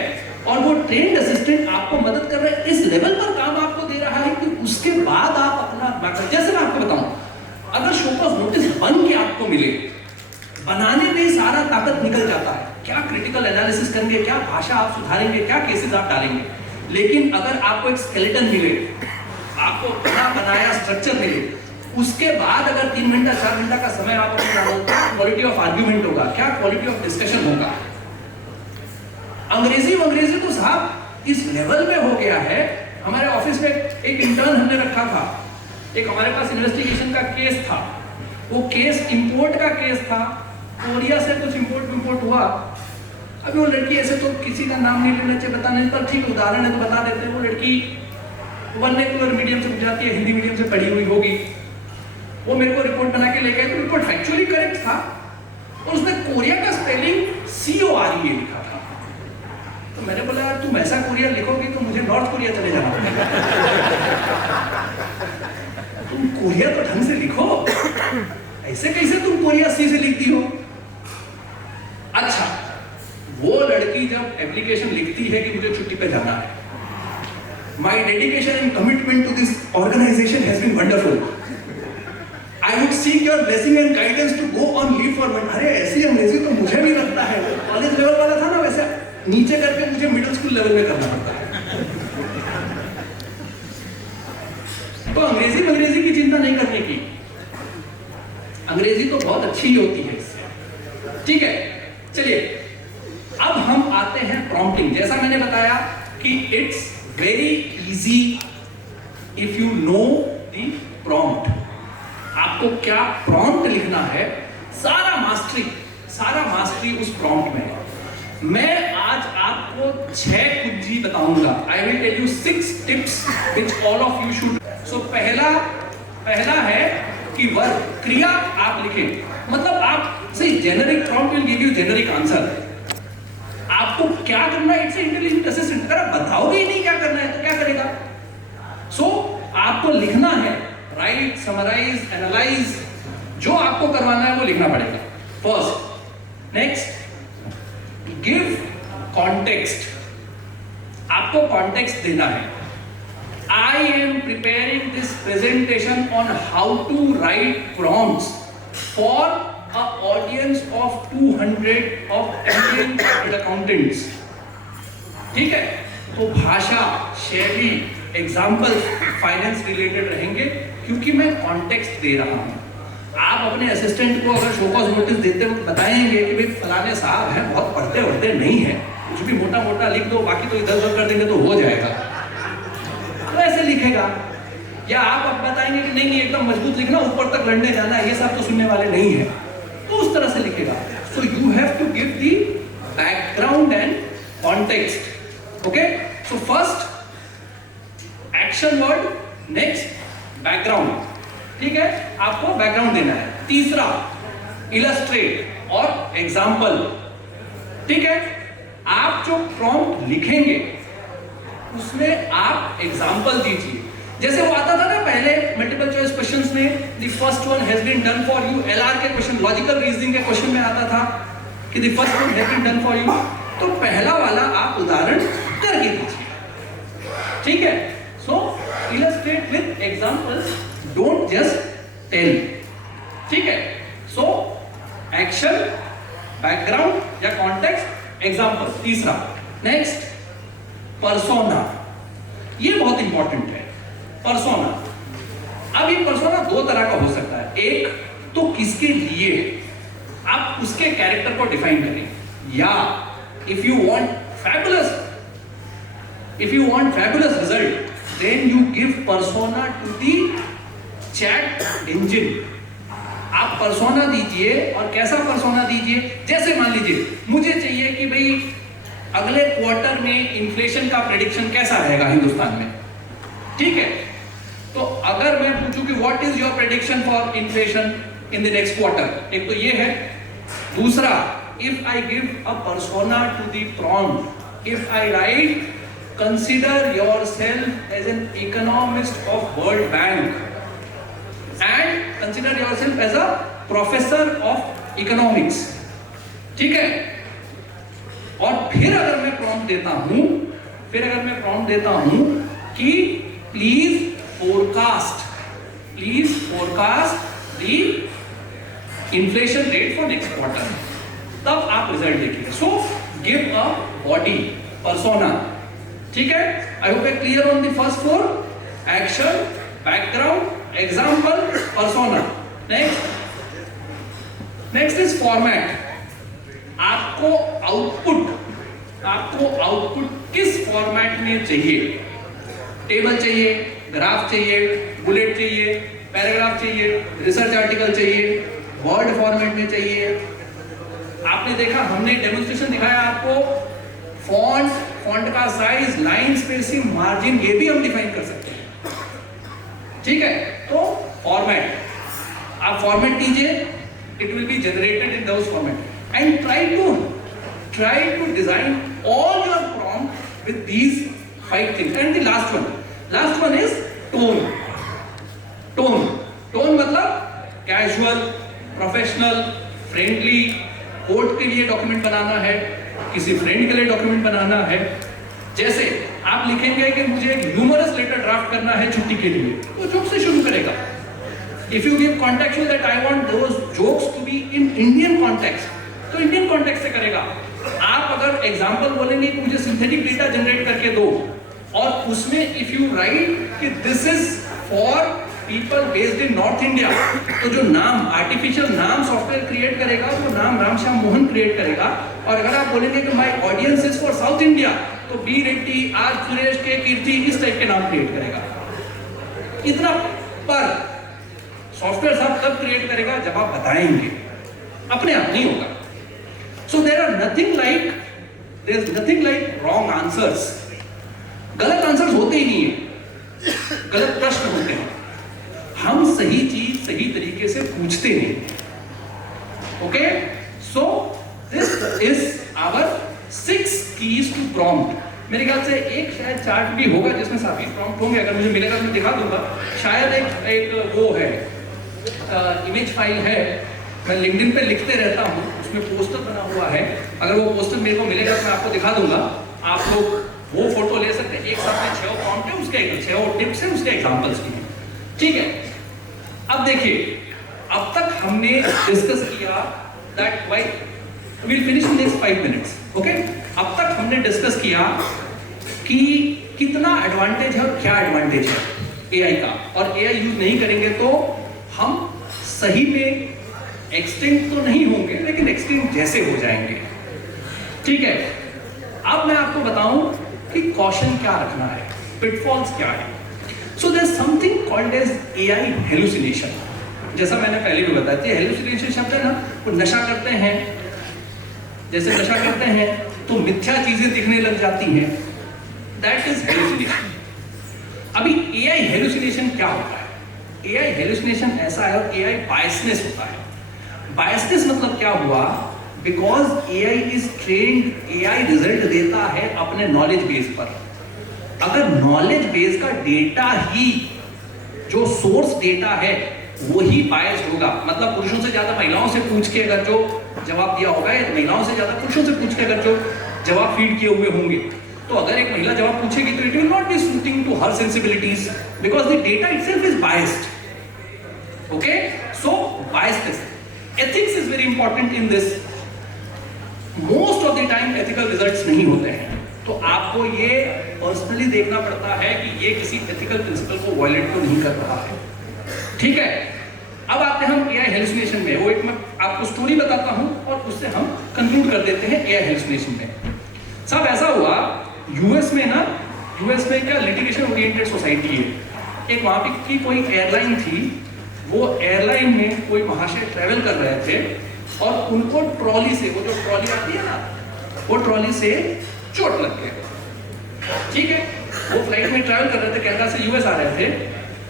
और वो trained assistant आपको मदद कर रहा है, इस लेवल पर काम आपको दे रहा है कि उसके बाद आप अपना, जैसे मैं आपको बताऊं, अगर शोकॉज नोटिस बन के आपको मिले, बनाने में सारा ताकत निकल जाता है, क्या क्रिटिकल एनालिसिस करेंगे, क्या भाषा आप सुधारेंगे, क्या केसेस आप डालेंगे। लेकिन अगर आपको एक स्केलेटन मिले, आपको बना बनाया स्ट्रक्चर मिले, उसके बाद अगर 3 घंटा 4 घंटा का समय आप अपने डालो, क्या क्वालिटी ऑफ आर्ग्यूमेंट होगा, क्या क्वालिटी ऑफ डिस्कशन होगा। अंग्रेजी तो साहब इस लेवल में हो गया है। हमारे ऑफिस में एक इंटर्न हमने रखा था, एक हमारे पास इन्वेस्टिगेशन का केस था, वो केस इंपोर्ट का केस था, कोरिया से कुछ इंपोर्ट हुआ। अभी वो लड़की, ऐसे तो किसी का नाम नहीं लेना चाहिए, बताने पर ठीक उदाहरण है तो बता देते हैं। वो लड़की वर्नाक्युलर मीडियम से जाती है, हिंदी मीडियम से पढ़ी हुई होगी। वो मेरे को रिपोर्ट बना के लेके आए, तो रिपोर्ट फैक्चुअली करेक्ट था, और उसने कोरिया का स्पेलिंग COREA लिखा था। तो मैंने बोला, यार तुम ऐसा कोरिया लिखोगी तो मुझे नॉर्थ कोरिया चले जाना पड़ेगा। तुम कोरिया तो ढंग से लिखो, ऐसे कैसे तुम कोरिया C से लिखती हो। अच्छा, वो लड़की जब एप्लीकेशन लिखती है कि मुझे छुट्टी पे जाना है, my dedication and commitment to this organisation has been wonderful, I would seek your blessing and guidance to go on leave for month. अरे ऐसी अंग्रेजी तो मुझे भी लगता है, कॉलेज लेवल वाला था ना, वैसे नीचे करके मुझे मिडिल स्कूल लेवल में करना पड़ता है। तो अंग्रेजी की चिंता नहीं करने की, अंग्रेजी तो बहुत अच्छी होती है इससे। ठीक है, चलिए अब हम आते हैं प्रॉम्प्टिंग। जैसा मैंने बताया कि it's very easy if you know the prompt. आपको क्या प्रॉम्प्ट लिखना है, सारा मास्टरी उस प्रॉम्प्ट में है। मैं आज आपको 6 कुंजी बताऊंगा। I will tell you 6 tips which all of you should. So पहला है कि वर्ब, क्रिया आप लिखें। मतलब आप से generic prompt will give you generic answer. आपको क्या करना है, इट्स इंटेलिजेंट असिस्टेंट। अगर आप बताओगे ही नहीं क्या करना है तो क्या करेगा। सो आपको लिखना है, राइट, समराइज, एनालाइज, जो आपको करवाना है वो लिखना पड़ेगा फर्स्ट। Next, give context. आपको कॉन्टेक्स्ट देना है। I am preparing this presentation on how to write prompts for an audience of 200 of Indian chartered accountants. ठीक है, तो भाषा, शैली, एग्जाम्पल फाइनेंस रिलेटेड रहेंगे, क्योंकि मैं कॉन्टेक्स्ट दे रहा हूं। आप अपने असिस्टेंट को अगर शोकॉज नोटिस देते वक्त बताएंगे कि भाई फलाने साहब हैं, बहुत पढ़ते नहीं है, कुछ भी मोटा मोटा लिख दो, बाकी तो इधर उधर कर देंगे तो हो जाएगा, तो ऐसे लिखेगा। या आप अब बताएंगे कि नहीं एकदम मजबूत लिखना, ऊपर तक लड़ने जाना है, ये सब तो सुनने वाले नहीं है, तो उस तरह से लिखेगा। So you have to give the background and context. Okay, so first action word, next background. ठीक है, आपको बैकग्राउंड देना है। तीसरा, इलस्ट्रेट और एग्जाम्पल। ठीक है, आप जो प्रॉम्प्ट लिखेंगे उसमें आप एग्जाम्पल दीजिए। जैसे वो आता था ना पहले मल्टीपल चॉइस क्वेश्चंस में, the first one has been done for you, LR के क्वेश्चन, लॉजिकल रीजनिंग के क्वेश्चन में आता था कि the first one has been done for you. तो पहला वाला आप उदाहरण करके दीजिए। ठीक है, so illustrate with examples, don't just tell. ठीक है, सो एक्शन, बैकग्राउंड या कॉन्टेक्स्ट, एग्जांपल। तीसरा, नेक्स्ट, पर्सोना। ये बहुत इंपॉर्टेंट है, पर्सोना। अब ये पर्सोना दो तरह का हो सकता है। एक तो किसके लिए आप उसके कैरेक्टर को डिफाइन करें, या if you want fabulous result then you give persona to the chat engine. आप पर्सोना दीजिए, और कैसा पर्सोना दीजिए, जैसे मान लीजिए मुझे चाहिए कि भाई अगले क्वार्टर में इन्फ्लेशन का प्रेडिक्शन कैसा रहेगा हिंदुस्तान में। ठीक है, तो अगर मैं पूछूं कि what is your prediction for inflation in the next quarter, एक तो ये है। दूसरा, if I give a persona to the prompt, if I write consider yourself as an economist of World Bank and consider yourself as a professor of economics। ठीक है, और फिर अगर मैं प्रॉम्प्ट देता हूं कि please forecast the inflation rate for next quarter, तब आप रिजल्ट देखिए। So give a body, persona. ठीक है, I hope I clear on the first four, action, background, example, persona. Next is format. आपको आउटपुट किस फॉर्मेट में चाहिए? Table चाहिए, ग्राफ चाहिए, बुलेट चाहिए, पैराग्राफ चाहिए, रिसर्च आर्टिकल चाहिए, वर्ड फॉर्मेट में चाहिए। आपने देखा, हमने डेमोन्स्ट्रेशन दिखाया आपको, फॉन्ट का साइज, लाइन स्पेसिंग, मार्जिन, ये भी हम डिफाइन कर सकते हैं। ठीक है, तो फॉर्मेट, आप फॉर्मेट दीजिए, it will be generated in those format, and try to design all your prompt with these 5 things. And the last one is tone मतलब कैजुअल, प्रोफेशनल, फ्रेंडली। कोर्ट के लिए डॉक्यूमेंट बनाना है, किसी फ्रेंड के लिए document बनाना है। जैसे आप लिखेंगे कि मुझे एक ह्यूमरस लेटर ड्राफ्ट करना है छुट्टी के लिए, तो जोक से शुरू करेगा। If you give context that I want those jokes to be in Indian context, तो इंडियन कॉन्टेक्स्ट से करेगा। आप अगर एग्जांपल बोलेंगे कि मुझे सिंथेटिक डेटा जनरेट करके दो, और उसमें इफ यू राइट कि this is for people based in north India, तो जो नाम, आर्टिफिशियल नाम सॉफ्टवेयर क्रिएट करेगा, वो नाम रामश्याम मोहन क्रिएट करेगा। और अगर आप बोलेंगे कि my audience is for south India, तो बी रेड्डी, आर सुरेश, के कीर्ति, इस टाइप के नाम क्रिएट करेगा। इतना पर सॉफ्टवेयर साहब तब क्रिएट करेगा जब आप बताएंगे, अपने आप नहीं होगा। So there is nothing like wrong answers. गलत आंसर्स होते ही नहीं है, गलत प्रश्न होते हैं। हम सही चीज सही तरीके से पूछते नहीं। Okay, so this is our 6 keys to prompt. मेरे ख्याल से एक शायद चार्ट भी होगा जिसमें सभी प्रॉम्प्ट होंगे, अगर मुझे मिलेगा तो मैं दिखा दूंगा। शायद एक वो है, इमेज फाइल है, मैं लिंक्डइन पे लिखते रहता हूँ, उसमें पोस्टर बना हुआ है। अगर वो पोस्टर मेरे को मिलेगा तो मैं आपको दिखा दूंगा। आप लोग वो फोटो ले सकते हैं। एक साथ में 6 प्रॉम्प्ट है, उसके 6 टिप्स हैं, उसके एग्जांपल्स भी हैं। ठीक है, अब देखिए, अब तक हमने डिस्कस किया that why will finish in next 5 minutes. Okay, अब तक हमने डिस्कस किया कि कितना एडवांटेज है और क्या एडवांटेज है एआई का, और एआई यूज नहीं करेंगे तो हम सही में एक्सटिंक्ट तो नहीं होंगे, लेकिन एक्सटिंक्ट जैसे हो जाएंगे। ठीक है, अब मैं आपको बताऊं कि कॉशन क्या रखना है, पिटफॉल्स क्या है। So there is something called as AI hallucination. जैसा मैंने पहले भी बताया था, हेलुसिनेशन शब्द है ना, वो नशा करते हैं, जैसे नशा करते हैं तो मिथ्या चीजें दिखने लग जाती हैं, दैट इज हेलुसिनेशन। अभी एआई हेलुसिनेशन क्या होता है? एआई हेलुसिनेशन ऐसा है, और एआई बायसनेस होता है। बायसनेस मतलब क्या हुआ? Because AI is trained, AI result देता है अपने नॉलेज बेस पर। अगर नॉलेज बेस का डेटा ही, जो सोर्स डेटा है वही बायस्ड होगा, मतलब पुरुषों से ज्यादा महिलाओं से पूछ के अगर जो जवाब दिया होगा, या महिलाओं से ज्यादा पुरुषों से पूछ के अगर जो जवाब फीड किए हुए होंगे, तो अगर एक महिला जवाब पूछेगी तो it will not be suiting to her sensibilities because the data itself is biased. Okay, so biasness, ethics is very important in this. Most of the time ethical results नहीं होते हैं, तो आपको ये पर्सनली देखना पड़ता है कि ये किसी एथिकल प्रिंसिपल को वायलेट तो नहीं कर रहा है। ठीक है, अब आते हैं हम एआई हेलुसिनेशन में। वो एक मैं आपको स्टोरी बताता हूं और उससे हम कंक्लूड कर देते हैं एआई हेलुसिनेशन में। सब ऐसा हुआ यूएस में ना, यूएस में क्या लिटिगेशन ओरिएंटेड सोसाइटी है, एक वहां पे की कोई एयरलाइन थी, वो एयरलाइन में कोई महाशय ट्रैवल कर रहे थे और उनको ट्रॉली से, वो जो ट्रॉली आती है ना, वो ट्रॉली से चोट लग गया। ठीक है, वो फ्लाइट में ट्रैवल कर रहे थे, कनाडा से यूएस आ रहे थे,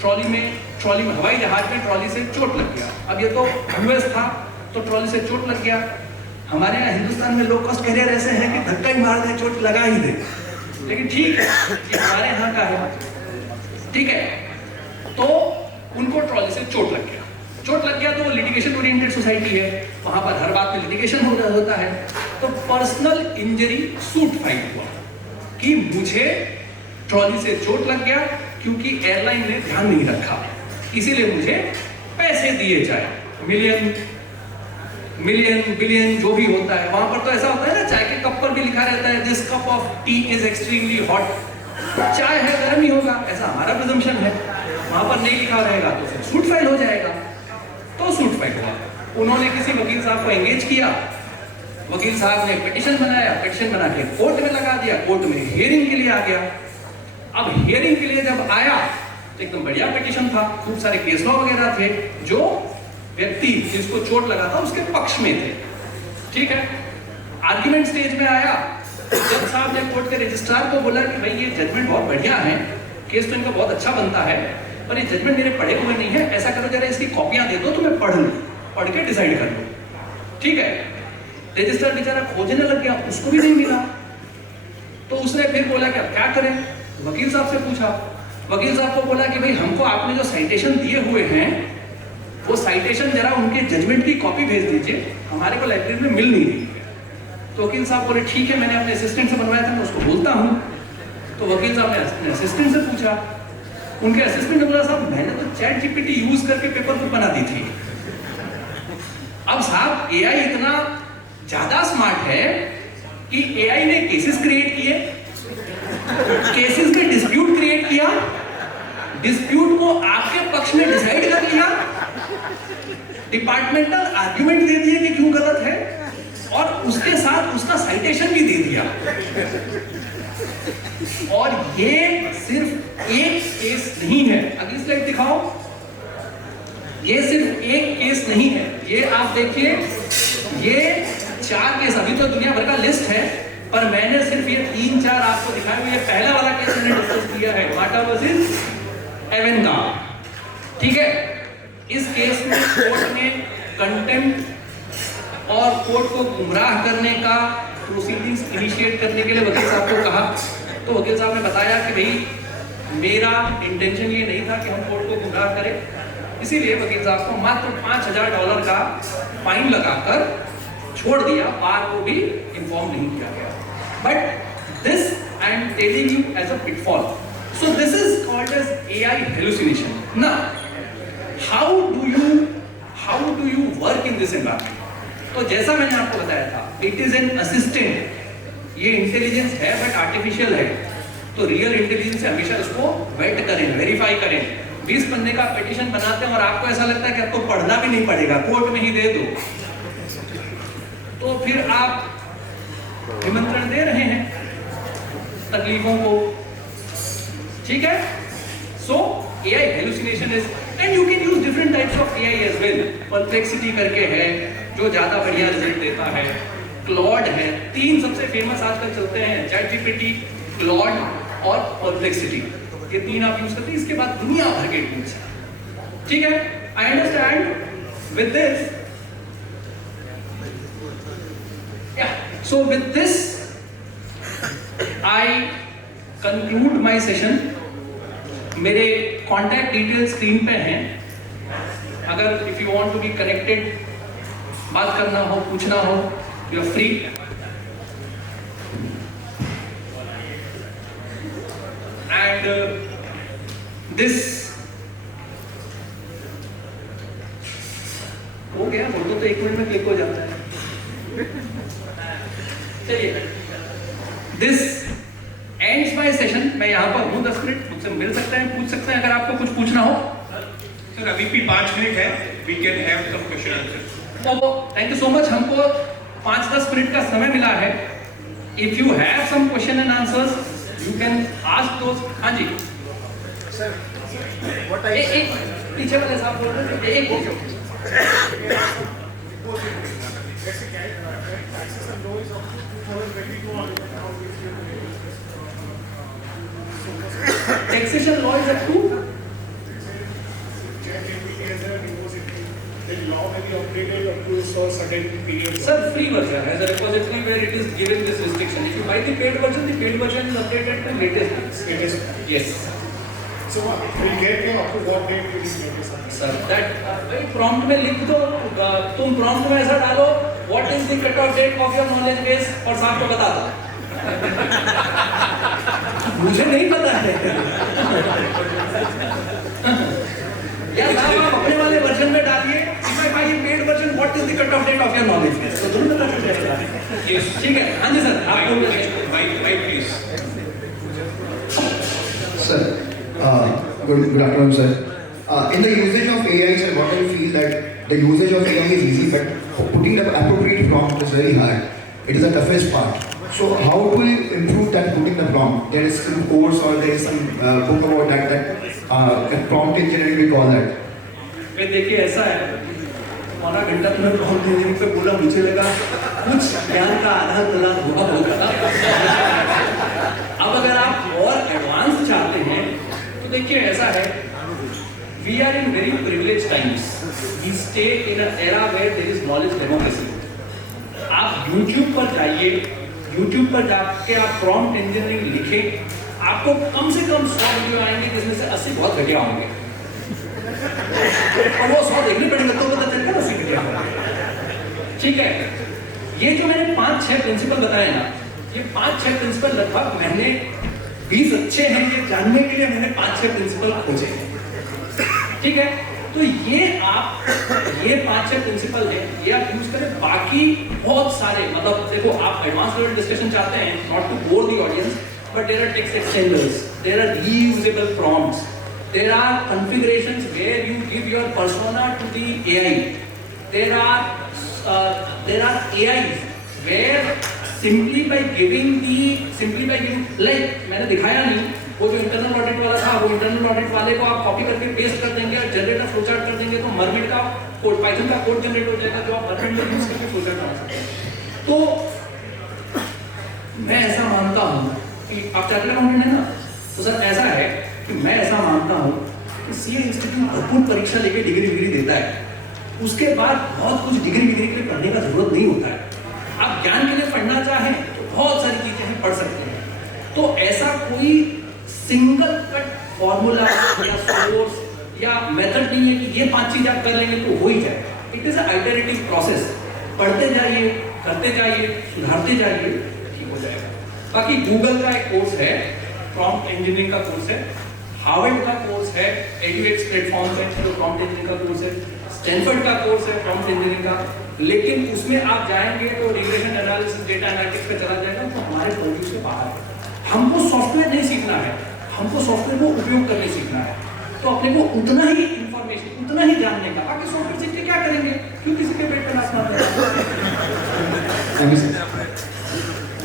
ट्रॉली में हवाई जहाज में ट्रॉली से चोट लग गया। अब ये तो यूएस था तो ट्रॉली से चोट लग गया। हमारे यहाँ हिंदुस्तान में लो कॉस्ट कैरियर ऐसे हैं कि धक्का ही मार दे, चोट लगा ही दे, लेकिन ठीक है ये हमारे यहाँ का है। ठीक है, तो उनको ट्रॉली से चोट लग गया। चोट लग गया तो वो लिटिगेशन ओरिएंटेड सोसाइटी है, वहां पर हर बात में लिटिगेशन होता है। तो पर्सनल इंजरी सूट फाइल हुआ कि मुझे ट्रॉली से चोट लग गया क्योंकि एयरलाइन ने ध्यान नहीं रखा, इसीलिए मुझे पैसे दिए जाए, मिलियन बिलियन जो भी होता है। वहां पर तो ऐसा होता है ना, चाय के कप पर भी लिखा रहता है this cup of T is extremely hot, चाय है गर्म ही होगा, ऐसा हमारा प्रिजम्पशन है। वहां पर नहीं लिखा रहेगा तो फिर सूट फाइल हो जाएगा। तो सूट फाइल हुआ, उन्होंने किसी वकील साहब को एंगेज किया, वकील साहब ने पिटीशन बनाया, पिटीशन बना के कोर्ट में लगा दिया, कोर्ट में हियरिंग के लिए आ गया। अब हियरिंग के लिए जब आया तो एकदम बढ़िया पिटीशन था, खूब सारे केस लॉ वगैरह थे जो व्यक्ति जिसको चोट लगा था उसके पक्ष में थे। ठीक है, आर्गुमेंट स्टेज में आया, जज साहब ने कोर्ट के रजिस्ट्रार को बोला कि भाई ये जजमेंट बहुत बढ़िया है, केस तो इनका बहुत अच्छा बनता है, पर ये जजमेंट मेरे पढ़े हुए नहीं है, ऐसा करो जरा इसकी कॉपियां दे दो तो मैं पढ़ लूं, पढ़ के डिसाइड कर लूं। ठीक है, रजिस्ट्रार बेचारा खोजने लग गया, उसको भी नहीं मिला, तो उसने फिर बोला कि अब क्या करें, वकील साहब से पूछा। वकील साहब को बोला कि भाई हमको आपने जो साइटेशन दिए हुए हैं वो साइटेशन जरा उनके जजमेंट की कॉपी भेज दीजिए, हमारे को लाइब्रेरी में मिल नहीं रही है। तो वकील साहब बोले ठीक है, मैंने अपने असिस्टेंट से बनवाया था, मैं उसको बोलता हूँ। तो वकील साहब ने अपने असिस्टेंट से पूछा, उनके असिस्टेंट ने बोला साहब मैंने तो चैट जीपीटी यूज करके पेपर बुक बना दी थी। अब साहब एआई इतना ज्यादा स्मार्ट है कि एआई ने केसेस क्रिएट किए, केसेस में डिस्प्यूट क्रिएट किया, डिस्प्यूट को आपके पक्ष में डिसाइड कर लिया, डिपार्टमेंटल आर्गुमेंट दे दिए कि क्यों गलत है, और उसके साथ उसका साइटेशन भी दे दिया। और ये सिर्फ एक केस नहीं है, अगली स्लाइड दिखाओ। ये सिर्फ एक केस नहीं है, ये आप देखिए, ये 4 केस, अभी तो दुनिया भर का लिस्ट है, पर मैंने सिर्फ ये 3-4 आपको दिखाए हुए। ये पहला वाला केस मैंने डिस्कस किया है, माटा वर्सेस एवेंगा। ठीक है, इस केस में कोर्ट ने कंटेम्प्ट और कोर्ट को गुमराह करने का प्रोसीडिंग्स इनिशिएट करने के लिए वकील साहब को कहा। तो वकील साहब ने बताया कि भाई मेरा इंटेंशन ये नहीं था कि हम कोर्ट को गुमराह करें, इसीलिए वकील साहब को मात्र $5000 का फाइन लगाकर छोड़ दिया, बार को भी इन्फॉर्म नहीं किया गया। But this I am telling you as a pitfall. So this is called as AI hallucination. Now how do you work in this environment? तो जैसा मैंने आपको बताया था, इट इज एन असिस्टेंट, ये इंटेलिजेंस है बट आर्टिफिशियल है, तो रियल इंटेलिजेंस से हमेशा इसको वेट करें, वेरीफाई करें। 20 पन्ने का पिटीशन बनाते हैं और आपको ऐसा लगता है कि आपको पढ़ना भी नहीं पड़ेगा, कोर्ट में ही दे दो, तो फिर आप निमंत्रण दे रहे हैं तकलीफों को। ठीक है, सो AI hallucination is, and you can use different types of AI as well. Perplexity करके है जो ज्यादा बढ़िया रिजल्ट देता है, क्लॉड है, 3 सबसे फेमस आजकल चलते हैं, चैट जीपीटी, क्लॉड और परप्लेक्सिटी, ये 3 आप यूज करते हैं। इसके बाद दुनिया भर के टूल्स हैं। ठीक है, I understand with this So with this, I conclude my session. मेरे contact details screen पे हैं. अगर if you want to be connected, बात करना हो, पूछना हो, you are free. And this हो गया, फोटो तो 1 मिनट में क्लिक हो जाता है. चलिए, this ends my session. मैं यहाँ पर हूँ 10 मिनट, मुझसे मिल सकते हैं, पूछ सकते हैं अगर आपको कुछ पूछना हो. सर अभी भी 5 मिनट है, we can have some question answer. तो थैंक यू सो मच. हमको 5-10 मिनट का समय मिला है. If you have some question and answers, you can ask those. हाँ जी. Sir, what I एक पीछे वाले साहब बोल रहे थे. एक पीछे. Taxes and laws of 2022 on Taxation law is up to the law may be updated up to a certain period. sir free version as a repository where it is given this restriction. If you buy the paid version is updated to latest. Latest. Yes. So we'll get here up to what date it is latest. Sir, that भाई prompt में लिख दो. तुम prompt में ऐसा डालो what is the cut off date of your knowledge base और साहब को बता दो. मुझे नहीं पता है. या साहब आप अपने वाले वर्जन में डालिए if I buy a paid version what is the cut off date of your knowledge base. तो दोनों पता चल जाएगा. Yes. ठीक है. हाँ जी सर आप बोल रहे हैं. Mike, please. Sir, good afternoon, sir. In the usage of AI, sir, what I feel that the usage of AI is easy, but putting the appropriate prompt is very hard. It is the toughest part. So, how do we improve that putting the prompt? There is some course or there is some book about that prompt engineering we call that. फिर देखिए ऐसा है, पौना घंटा तुम्हें prompt engineering पे बोला, मुझे लगा कुछ ज्ञान का आधार तलाश हुआ होगा. अब अगर आप और एडवांस चाहते हैं तो देखिए ऐसा है, we are in very privileged times. We stay in an era where there is knowledge democracy. आप YouTube पर जाइए, YouTube पर जाके आप प्रॉम्प्ट इंजीनियरिंग लिखें, आपको कम से कम 100 वीडियो आएंगे जिसमें से 80 बहुत घटिया होंगे. और वो 100 देखने पड़ेंगे तो पता चलेगा 80 घटिया होंगे. ठीक है. ये जो मैंने 5-6 प्रिंसिपल बताए ना, ये 5-6 प्रिंसिपल लगभग मैंने 20 अच्छे हैं ये जानने के लिए मैंने 5-6 प्रिंसिपल खोजे. ठीक है. तो ये 5-6 प्रिंसिपल हैं, ये आप यूज करें. बाकी बहुत सारे मतलब देखो आप एडवांस लेवल डिस्कशन चाहते हैं, not to bore the audience, but there are text extenders, there are reusable prompts, there are configurations where you give your persona to the AI, there are AIs where simply by giving like मैंने दिखाया नहीं, वो जो internal audit वाला था, वो internal audit वाले को आप कॉपी करके पेस्ट कर देंगे और जनरेटर फ्लोचार्ट कर देंगे तो मरमिड का कोड, पाइथन का कोड जनरेट हो जाएगा जो आप मरमिड में यूज करके फ्लोचार्ट बना सकते हैं. तो मैं ऐसा मानता हूँ कि आप चार्टर्ड अकाउंटेंट है ना, तो सर ऐसा है कि मैं ऐसा मानता हूँ कि सीए इंस्टीट्यूट भरपूर परीक्षा लेके डिग्री देता है, उसके बाद बहुत कुछ डिग्री के लिए पढ़ने का जरूरत नहीं होता है. आप ज्ञान के लिए पढ़ना चाहें तो बहुत सारी चीजें हम पढ़ सकते हैं. तो ऐसा कोई सिंगल कट फॉर्मूला या सोर्स या मेथड नहीं है कि ये 5 चीज आप कर लेंगे तो हो ही जाए. It is a iterative process. पढ़ते जाइए, करते जाइए, सुधारते जाइए, ठीक हो जाएगा. बाकी गूगल का एक कोर्स है, प्रॉम्प्ट इंजीनियरिंग का कोर्स है, हार्वर्ड का कोर्स है, एडुएक्स प्लेटफॉर्म पे जो प्रॉम्प्ट इंजीनियरिंग का कोर्स है, स्टैनफोर्ड का कोर्स है प्रॉम्प्ट इंजीनियरिंग का. लेकिन उसमें आप जाएंगे तो रिग्रेशन एनालिसिस, डेटा एनालिटिक्स पे चला जाएगा तो हमारे पर्व्यू से बाहर है. हमको सॉफ्टवेयर नहीं सीखना है, हमको सॉफ्टवेयर को उपयोग करने सीखना है. तो अपने को उतना ही इंफॉर्मेशन, उतना ही जानने का, बाकी सॉफ्टवेयर सीख के क्या करेंगे, क्यों किसी के पेट पे नाच मारते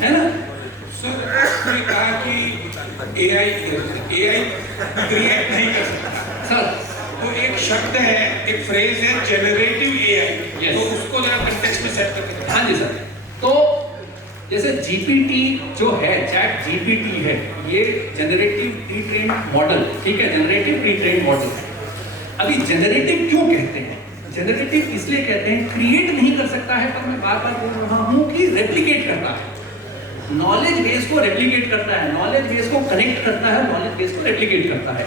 है ना. सर आपने कहा कि AI क्रिएट नहीं कर सकता सर. तो एक शब्द है, एक फ्रेज है जनरेटिव AI. Yes. तो उसको जरा कंटेक्स्ट में सेट करके. हाँ जी सर. तो जैसे GPT जो है, चैट GPT है, ये जनरेटिव प्री ट्रेन्ड मॉडल, ठीक है, जनरेटिव प्री ट्रेन्ड मॉडल है. अभी जनरेटिव क्यों कहते हैं? जनरेटिव इसलिए कहते हैं, क्रिएट नहीं कर सकता है, पर मैं बार बार बोल रहा हूं कि रेप्लिकेट करता है। नॉलेज बेस को रेप्लिकेट करता है, नॉलेज बेस को कनेक्ट करता है, नॉलेज बेस को रेप्लिकेट करता है।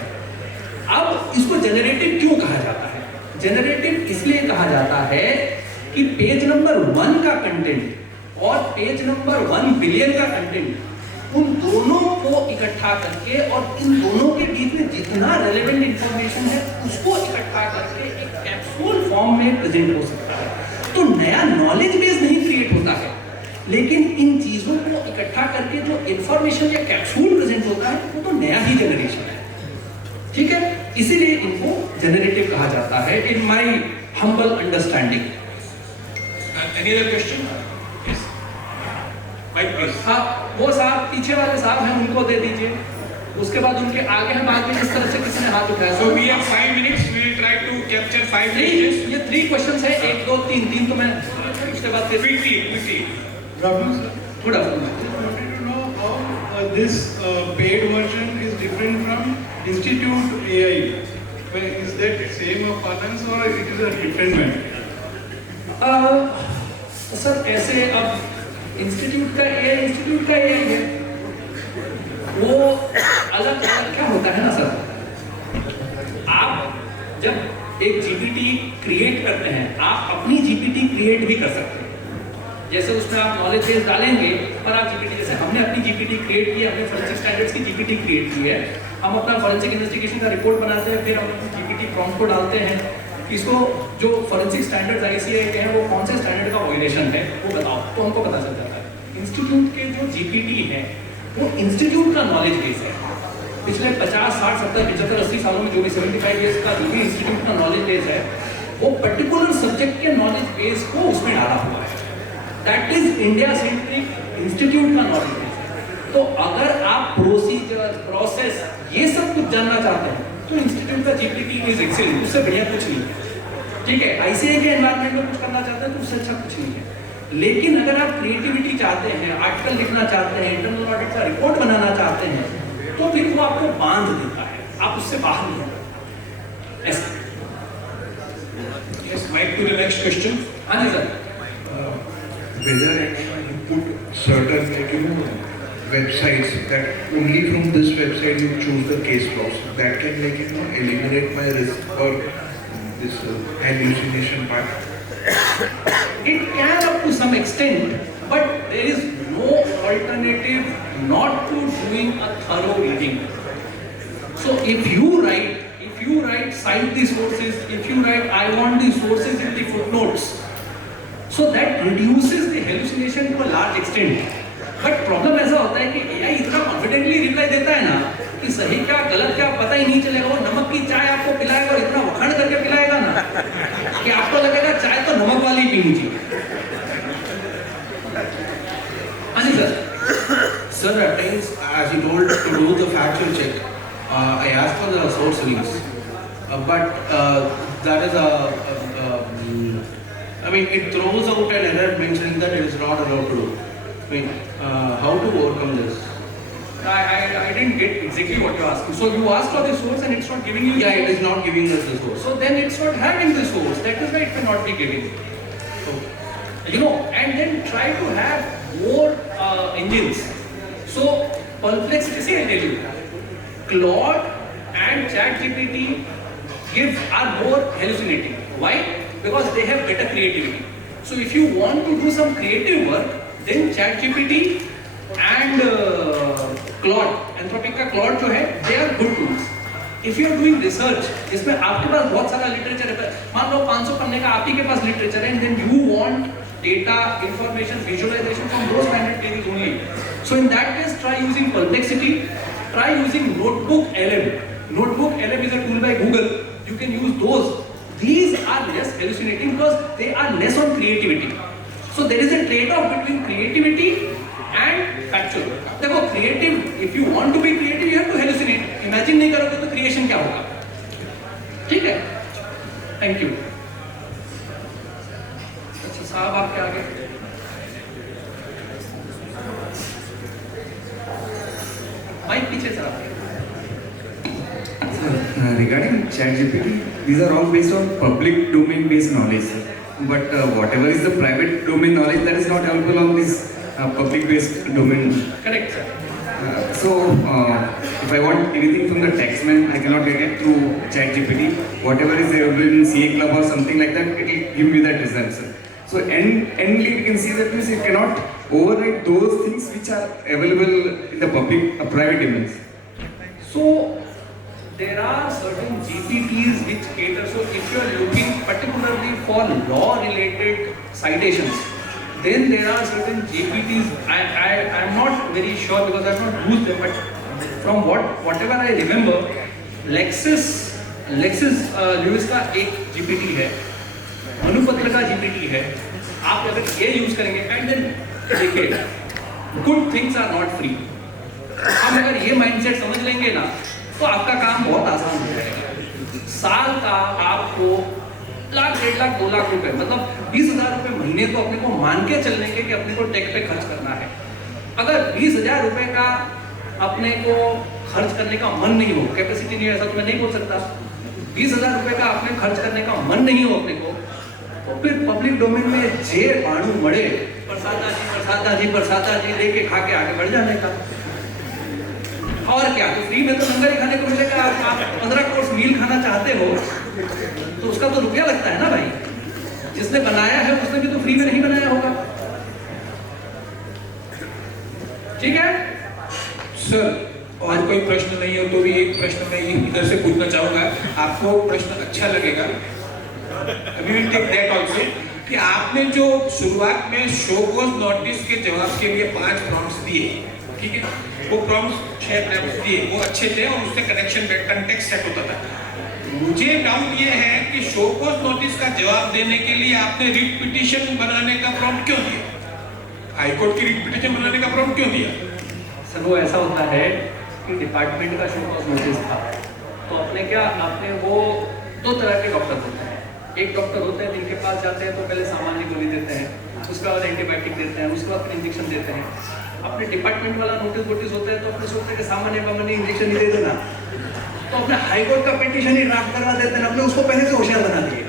अब इसको जनरेटिव क्यों कहा जाता है? जनरेटिव इसलिए कहा जाता है कि पेज नंबर 1 का कंटेंट और पेज नंबर 1 बिलियन का कंटेंट, उन दोनों को इकट्ठा करके और इन दोनों के बीच में जितना रेलेवेंट इंफॉर्मेशन है उसको इकट्ठा करके एक कैप्सूल फॉर्म में प्रेजेंट हो सकता है। तो नया नॉलेज बेस नहीं क्रिएट होता है, लेकिन इन चीजों को इकट्ठा करके जो इंफॉर्मेशन या कैप्सूल प्रेजेंट होता है वो तो नया ही जनरेशन है। ठीक है, इसीलिए इनको जनरेटिव कहा जाता है, in my humble understanding. Any other question? Yes. Mike, please. हाँ, वो साहब पीछे वाले साहब हैं, उनको दे दीजिए। उसके बाद उनके आगे हैं, बाद में जिस तरह से किसी ने हाथ उठाया। So we have 5 minutes. We will try to capture 5 minutes. ये 3 क्वेश्चंस है, 1 2 3 तो मैं उसके बाद फिर Quickly. Good afternoon, sir. Good afternoon. I wanted to know how this paid version is different from Institute AI. Is that same of parlance or it is a different one? Sir ऐसे अब institute का ये है, वो अलग अलग क्या होता है ना सर, आप जब एक जीपीटी क्रिएट करते हैं, आप अपनी जीपीटी क्रिएट भी कर सकते हैं। जैसे उसमें आप नॉलेज बेस डालेंगे, पर आप जीपीटी, जैसे हमने अपनी जीपीटी क्रिएट की है, हमने फॉरेंसिक स्टैंडर्ड्स की जीपीटी क्रिएट की है, हम अपना फॉरेंसिक इन्वेस्टिगेशन का रिपोर्ट बनाते हैं, फिर हम अपनी जीपीटी प्रॉम्प्ट को डालते हैं, इसको जो फॉरेंसिक स्टैंडर्ड्स आईसीएआई के हैं वो कौन से स्टैंडर्ड का वायलेशन है वो बताओ, तो हमको पता चल जाता है। इंस्टीट्यूट के जो जीपीटी है वो इंस्टीट्यूट का नॉलेज बेस है। पिछले 50 60 70 75 80 सालों में जो भी 75 ईयर्स का जो भी इंस्टीट्यूट का नॉलेज बेस है, वो पर्टिकुलर सब्जेक्ट के नॉलेज बेस को उसमें डाला हुआ है। That is India centric institute का नॉलेज बेस। तो अगर आप प्रोसीजर, प्रोसेस ये सब कुछ जानना चाहते हैं तो इंस्टीट्यूट का जीपीटी इज एक्सीलेंट, उससे बढ़िया कुछ नहीं है। ठीक है, आईसीएआई के एनवायरनमेंट में कुछ करना चाहते हैं तो उससे अच्छा कुछ नहीं है। लेकिन अगर आप क्रिएटिविटी चाहते हैं, आर्टिकल लिखना चाहते हैं, इंटरनल ऑडिट का रिपोर्ट बनाना चाहते हैं, तो फिर वो आपको बांध देता है, आप उससे बाहर नहीं आते। ऐसा। Yes, Mike, to the next question. हाँ जी sir. Whether you put certain websites that only from this website you choose the case laws, that can eliminate my risk or this hallucination part. It can up to some extent, but there is no alternative not to doing a thorough reading. So if you write cite the sources, if you write I want the sources in the footnotes, so that reduces the hallucination to a large extent. But problem ऐसा होता है कि AI इतना confidently reply देता है ना कि सही क्या गलत क्या पता ही नहीं चलेगा। वो नमक की चाय आपको पिलाएगा और इतना वखाण करके पिलाएगा ना कि आपको लगेगा चाय तो नमक वाली ही पीनी चाहिए। हाँ जी sir. Sir, at times, as you told, to do the factual check, I asked for the source links, but that is I mean, it throws out an error mentioning that it is not allowed to do. I mean, how to overcome this? I didn't get exactly what you're asking. So you asked for the source and it's not giving you. Yeah, it is not giving us the source. So then it's not having the source. That is why it cannot be giving. So, you know, and then try to have more engines. So Perplexity, see, I tell you, Claude and ChatGPT are more hallucinating. Why? Because they have better creativity. So if you want to do some creative work, then ChatGPT and Claude, Anthropic का Claude जो है, they are good tools. If you are doing research, जिसमें आपके पास बहुत सारा literature है, मान लो 500 पन्ने का आप ही के पास literature है, and then you want data, information, visualization from those standard tables only. So in that case, try using Perplexity, try using Notebook LM. Notebook LM is a tool by Google. You can use those. These are less hallucinating because they are less on creativity. So there is a trade-off between creativity and factual. देखो creative, if you want to be creative, you have to hallucinate. Imagine नहीं करोगे तो creation क्या होगा? ठीक है? Thank you. अच्छा साहब आपके आगे. माइक पीछे सर आपके. Regarding ChatGPT, these are all based on public domain based knowledge. But whatever is the private domain knowledge, that is not available on this public based domain. Correct, sir. If I want anything from the taxman, I cannot get it through ChatGPT. Whatever is available in CA Club or something like that, it will give me that result, sir. So endly we can see that means you cannot override those things which are available in the public, private domains. So there are certain GPTs which cater. So if you are looking particularly for law related citations, then there are certain GPTs. I am not very sure because I have not used them, but from whatever I remember, Lexis Lewis का एक GPT है, मनुपत्र का GPT है. आप अगर ये use करेंगे and then देखिए, good things are not free. हम अगर ये माइंडसेट समझ लेंगे ना, तो आपका काम बहुत आसान हो जाएगा. साल का आपको लाख, 1.5 लाख, 2 लाख रुपए, मतलब 20,000 रुपए महीने तो अपने को मान के चलने के कि अपने को टेक पे खर्च करना है. अगर 20,000 रुपए का अपने को खर्च करने का मन नहीं हो, कैपेसिटी नहीं है, ऐसा तो मैं नहीं बोल सकता. 20,000 रुपए का आपने खर्च करने का मन नहीं हो अपने को, तो फिर पब्लिक डोमेन में जे बाणु मड़े प्रसादा जी लेके खा के आगे बढ़ जाने का. और क्या, तो फ्री में तो लंगर ही खाने को मिलेगा. आप 15 कोर्स मील खाना चाहते हो तो उसका तो रुपया लगता है ना भाई. जिसने बनाया है उसने भी तो फ्री में नहीं बनाया होगा. ठीक है सर, और कोई प्रश्न नहीं हो तो भी एक प्रश्न मैं इधर से पूछना चाहूंगा. आपको प्रश्न अच्छा लगेगा, we will take that also, कि आपने जो शुरुआत में शो कोज नोटिस के जवाब के लिए 5 प्रॉम्प्ट्स दिए, ठीक है, वो प्रॉम्प्ट्स 6 प्रॉम्प्ट्स दिए, वो अच्छे थे और उससे कनेक्शन कंटेक्स्ट सेट होता था. मुझे डाउट ये है कि शो कोज नोटिस का जवाब देने के लिए आपने रिट पिटीशन बनाने का प्रॉम्प्ट क्यों दिया? हाईकोर्ट की रिट पिटीशन बनाने का प्रॉम्प्ट क्यों दिया? सर वो ऐसा होता है कि डिपार्टमेंट का शो कोज नोटिस था, तो आपने वो 2 तरह के डॉक्टर होते हैं. एक डॉक्टर होते हैं जिनके पास जाते हैं तो पहले सामान्य गोली देते हैं, उसके बाद एंटीबायोटिक देते हैं, उसके बाद इंजेक्शन देते हैं. अपने डिपार्टमेंट वाला नोटिस होता है तो अपने सोचते हैं कि सामान्य इंजेक्शन ही दे देना, तो अपने हाईकोर्ट का पिटीशन ही ड्राफ्ट करवा देते हैं. अपने उसको पहले से होशियार बना दिए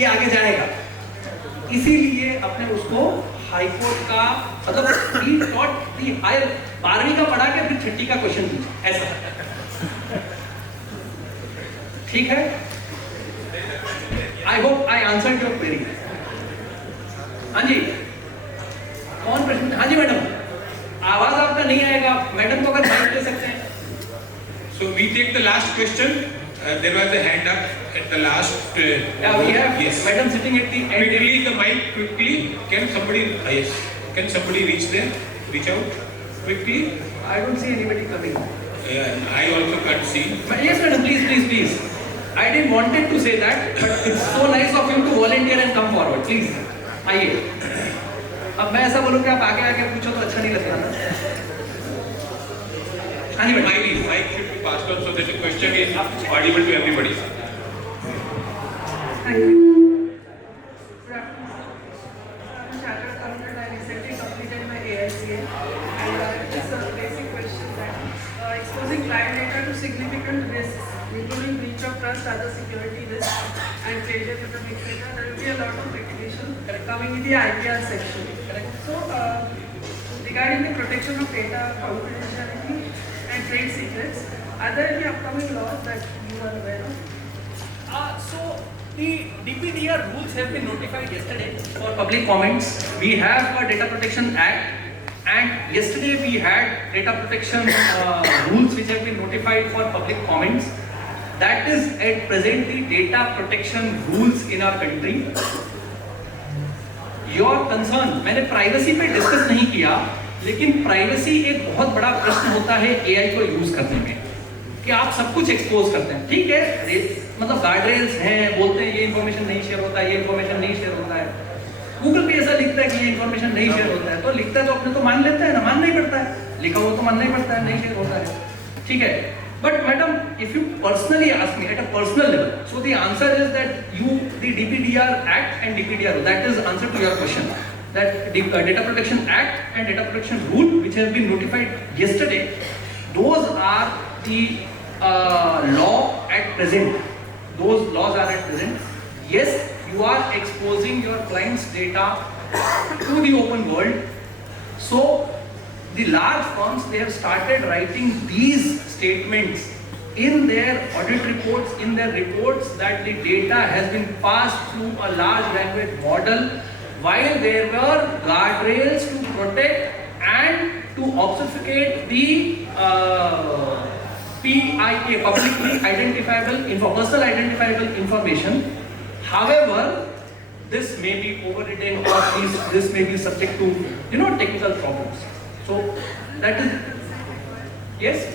ये आगे जाएगा, इसीलिए अपने उसको हाईकोर्ट का मतलब ही थॉट दी हायर 12वीं का पढ़ा के फिर 6ठी का क्वेश्चन पूछा, ऐसा. ठीक है, I hope I answered your query. हाँ जी, कौन प्रश्न? हाँ जी मैडम, आवाज आपका नहीं आएगा, मैडम को अगर माइक दे सकते हैं. So we take the last question. There was a hand up at the last. Yeah, we have madam sitting at the end. Quickly the mic, quickly. Can somebody? Yes. Can somebody reach there? Reach out quickly. I don't see anybody coming. I also can't see. Yes madam, please. I didn't wanted to say that, but it's so nice of you to volunteer and come forward. Please, आइए. अब मैं ऐसा बोलूँ कि आप आगे पूछो तो अच्छा नहीं लगता ना. हाँ जी madam. Mic should be passed on so that the question is audible to everybody. Thank you. Good afternoon. I'm a chartered accountant. I recently completed my AICA, and just a basic question that exposing client data to significant risks, including breach of trust, other security risks, and failure to commit data, there will be a lot of litigation coming in the IPR section. So, regarding the protection of data, confidentiality, and trade secrets, are there any upcoming laws that you are aware of? So the DPDR rules have been notified yesterday for public comments. We have a Data Protection Act, and yesterday we had data protection rules which have been notified for public comments. That is at present the data protection rules in our country. Your concern, मैंने privacy पे discuss नहीं किया, लेकिन privacy एक बहुत बड़ा प्रश्न होता है AI को यूज करने में, कि आप सब कुछ एक्सपोज करते हैं. ठीक है, मतलब गार्डरेल्स हैं, बोलते हैं ये इन्फॉर्मेशन नहीं शेयर होता है, ये इन्फॉर्मेशन नहीं शेयर होता है. गूगल पे ऐसा लिखता है कि ये इन्फॉर्मेशन नहीं शेयर होता है, तो लिखता है तो अपने तो मान लेता है ना, मानना ही पड़ता है. लिखा हुआ तो मानना ही पड़ता है, नहीं शेयर होता है. ठीक है, but madam, if you personally ask me at a personal level, so the answer is that the DPDR Act and DPDR, that is answer to your question, that the Data Protection Act and Data Protection Rule which have been notified yesterday, those are the law at present. those laws are at present. Yes, you are exposing your client's data to the open world. So the large firms, they have started writing these statements in their audit reports, in their reports, that the data has been passed through a large language model, while there were guardrails to protect and to obfuscate the PIA, publicly identifiable, personal identifiable information. However, this may be overridden, or this may be subject to, technical problems. So that is, yes?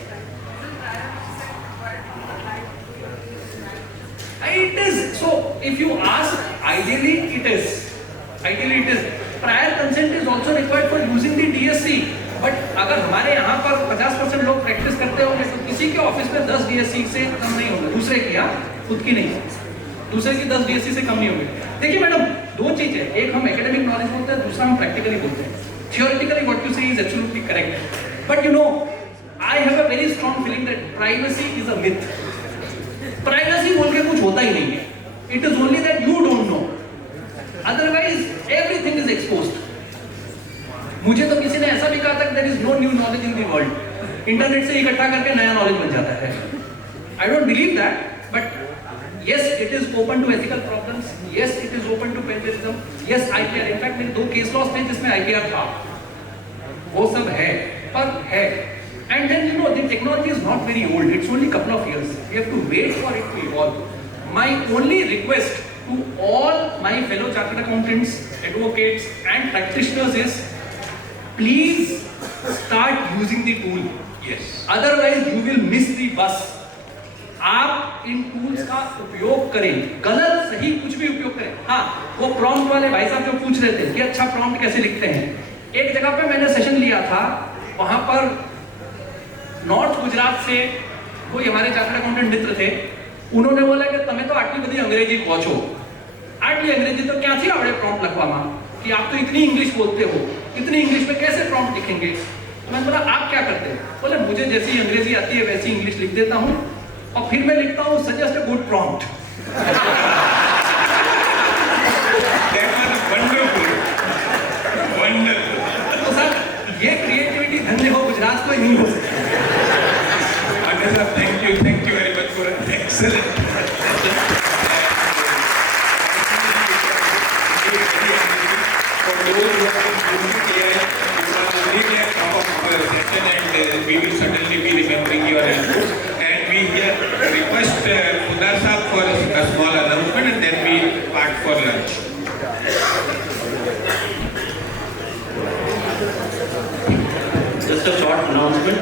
It is. So if you ask, ideally it is. Prior consent is also required for using the DSC. But अगर हमारे यहाँ पर 50% लोग practice करते होंगे तो किसी के ऑफिस में 10 DSC से कम नहीं होगा, दूसरे की, खुद की नहीं, दूसरे की 10 DSC से कम नहीं होंगे. देखिए मैडम, दो चीज है, एक हम एकेडमिक नॉलेज बोलते हैं, दूसरा हम प्रैक्टिकली बोलते हैं. Theoretically what you say is absolutely correct, but I have a very strong feeling that privacy is a myth. Privacy बोल के कुछ होता ही नहीं है. It is only that you don't know. Otherwise everything is exposed. मुझे तो किसी ने ऐसा भी कहा था कि there is no new knowledge in the world. Internet से इकट्ठा करके नया नॉलेज बन जाता है. I don't believe that, but yes, it is open to ethical problems. Yes, it is open to plagiarism. Yes, IPR. In fact, मेरे 2 case laws थे जिसमें IPR था. वो सब है, पर है. And then the technology is not very old. It's only a couple of years. We have to wait for it to evolve. My only request to all my fellow chartered accountants, advocates, and practitioners is, please start using the tool. Yes. Otherwise, you will miss the bus. आप इन tools का उपयोग करें, गलत सही कुछ भी उपयोग करें. हाँ, वो प्रॉम्प्ट वाले भाई साहब जो पूछ रहे थे कि अच्छा प्रॉम्प्ट कैसे लिखते हैं, एक जगह पे मैंने सेशन लिया था, वहां पर नॉर्थ गुजरात से कोई हमारे चार्टर्ड अकाउंटेंट मित्र थे. उन्होंने बोला कि તમે તો આટલી બધી અંગ્રેજી કહો છો, આટલી અંગ્રેજી તો ક્યાંથી આવડે प्रॉम्प्ट लिखवामा, कि आप तो इतनी इंग्लिश बोलते हो, इतनी इंग्लिश में कैसे प्रॉम्प्ट लिखेंगे. तो मैंने बोला आप क्या करते हैं, बोले मुझे जैसी अंग्रेजी आती है वैसी इंग्लिश लिख देता हूँ और फिर मैं लिखता हूँ सजेस्ट अ गुड प्रॉम्प्ट. तो सर ये क्रिएटिविटी धन्य हो गुजरात को नहीं हो सकती. Thank you very much for an excellent for those who have been using AI, you are really at top of our session, and we will certainly be remembering your inputs. And we here request Pudar Saab for a small announcement, and then we part for lunch. Just a short announcement.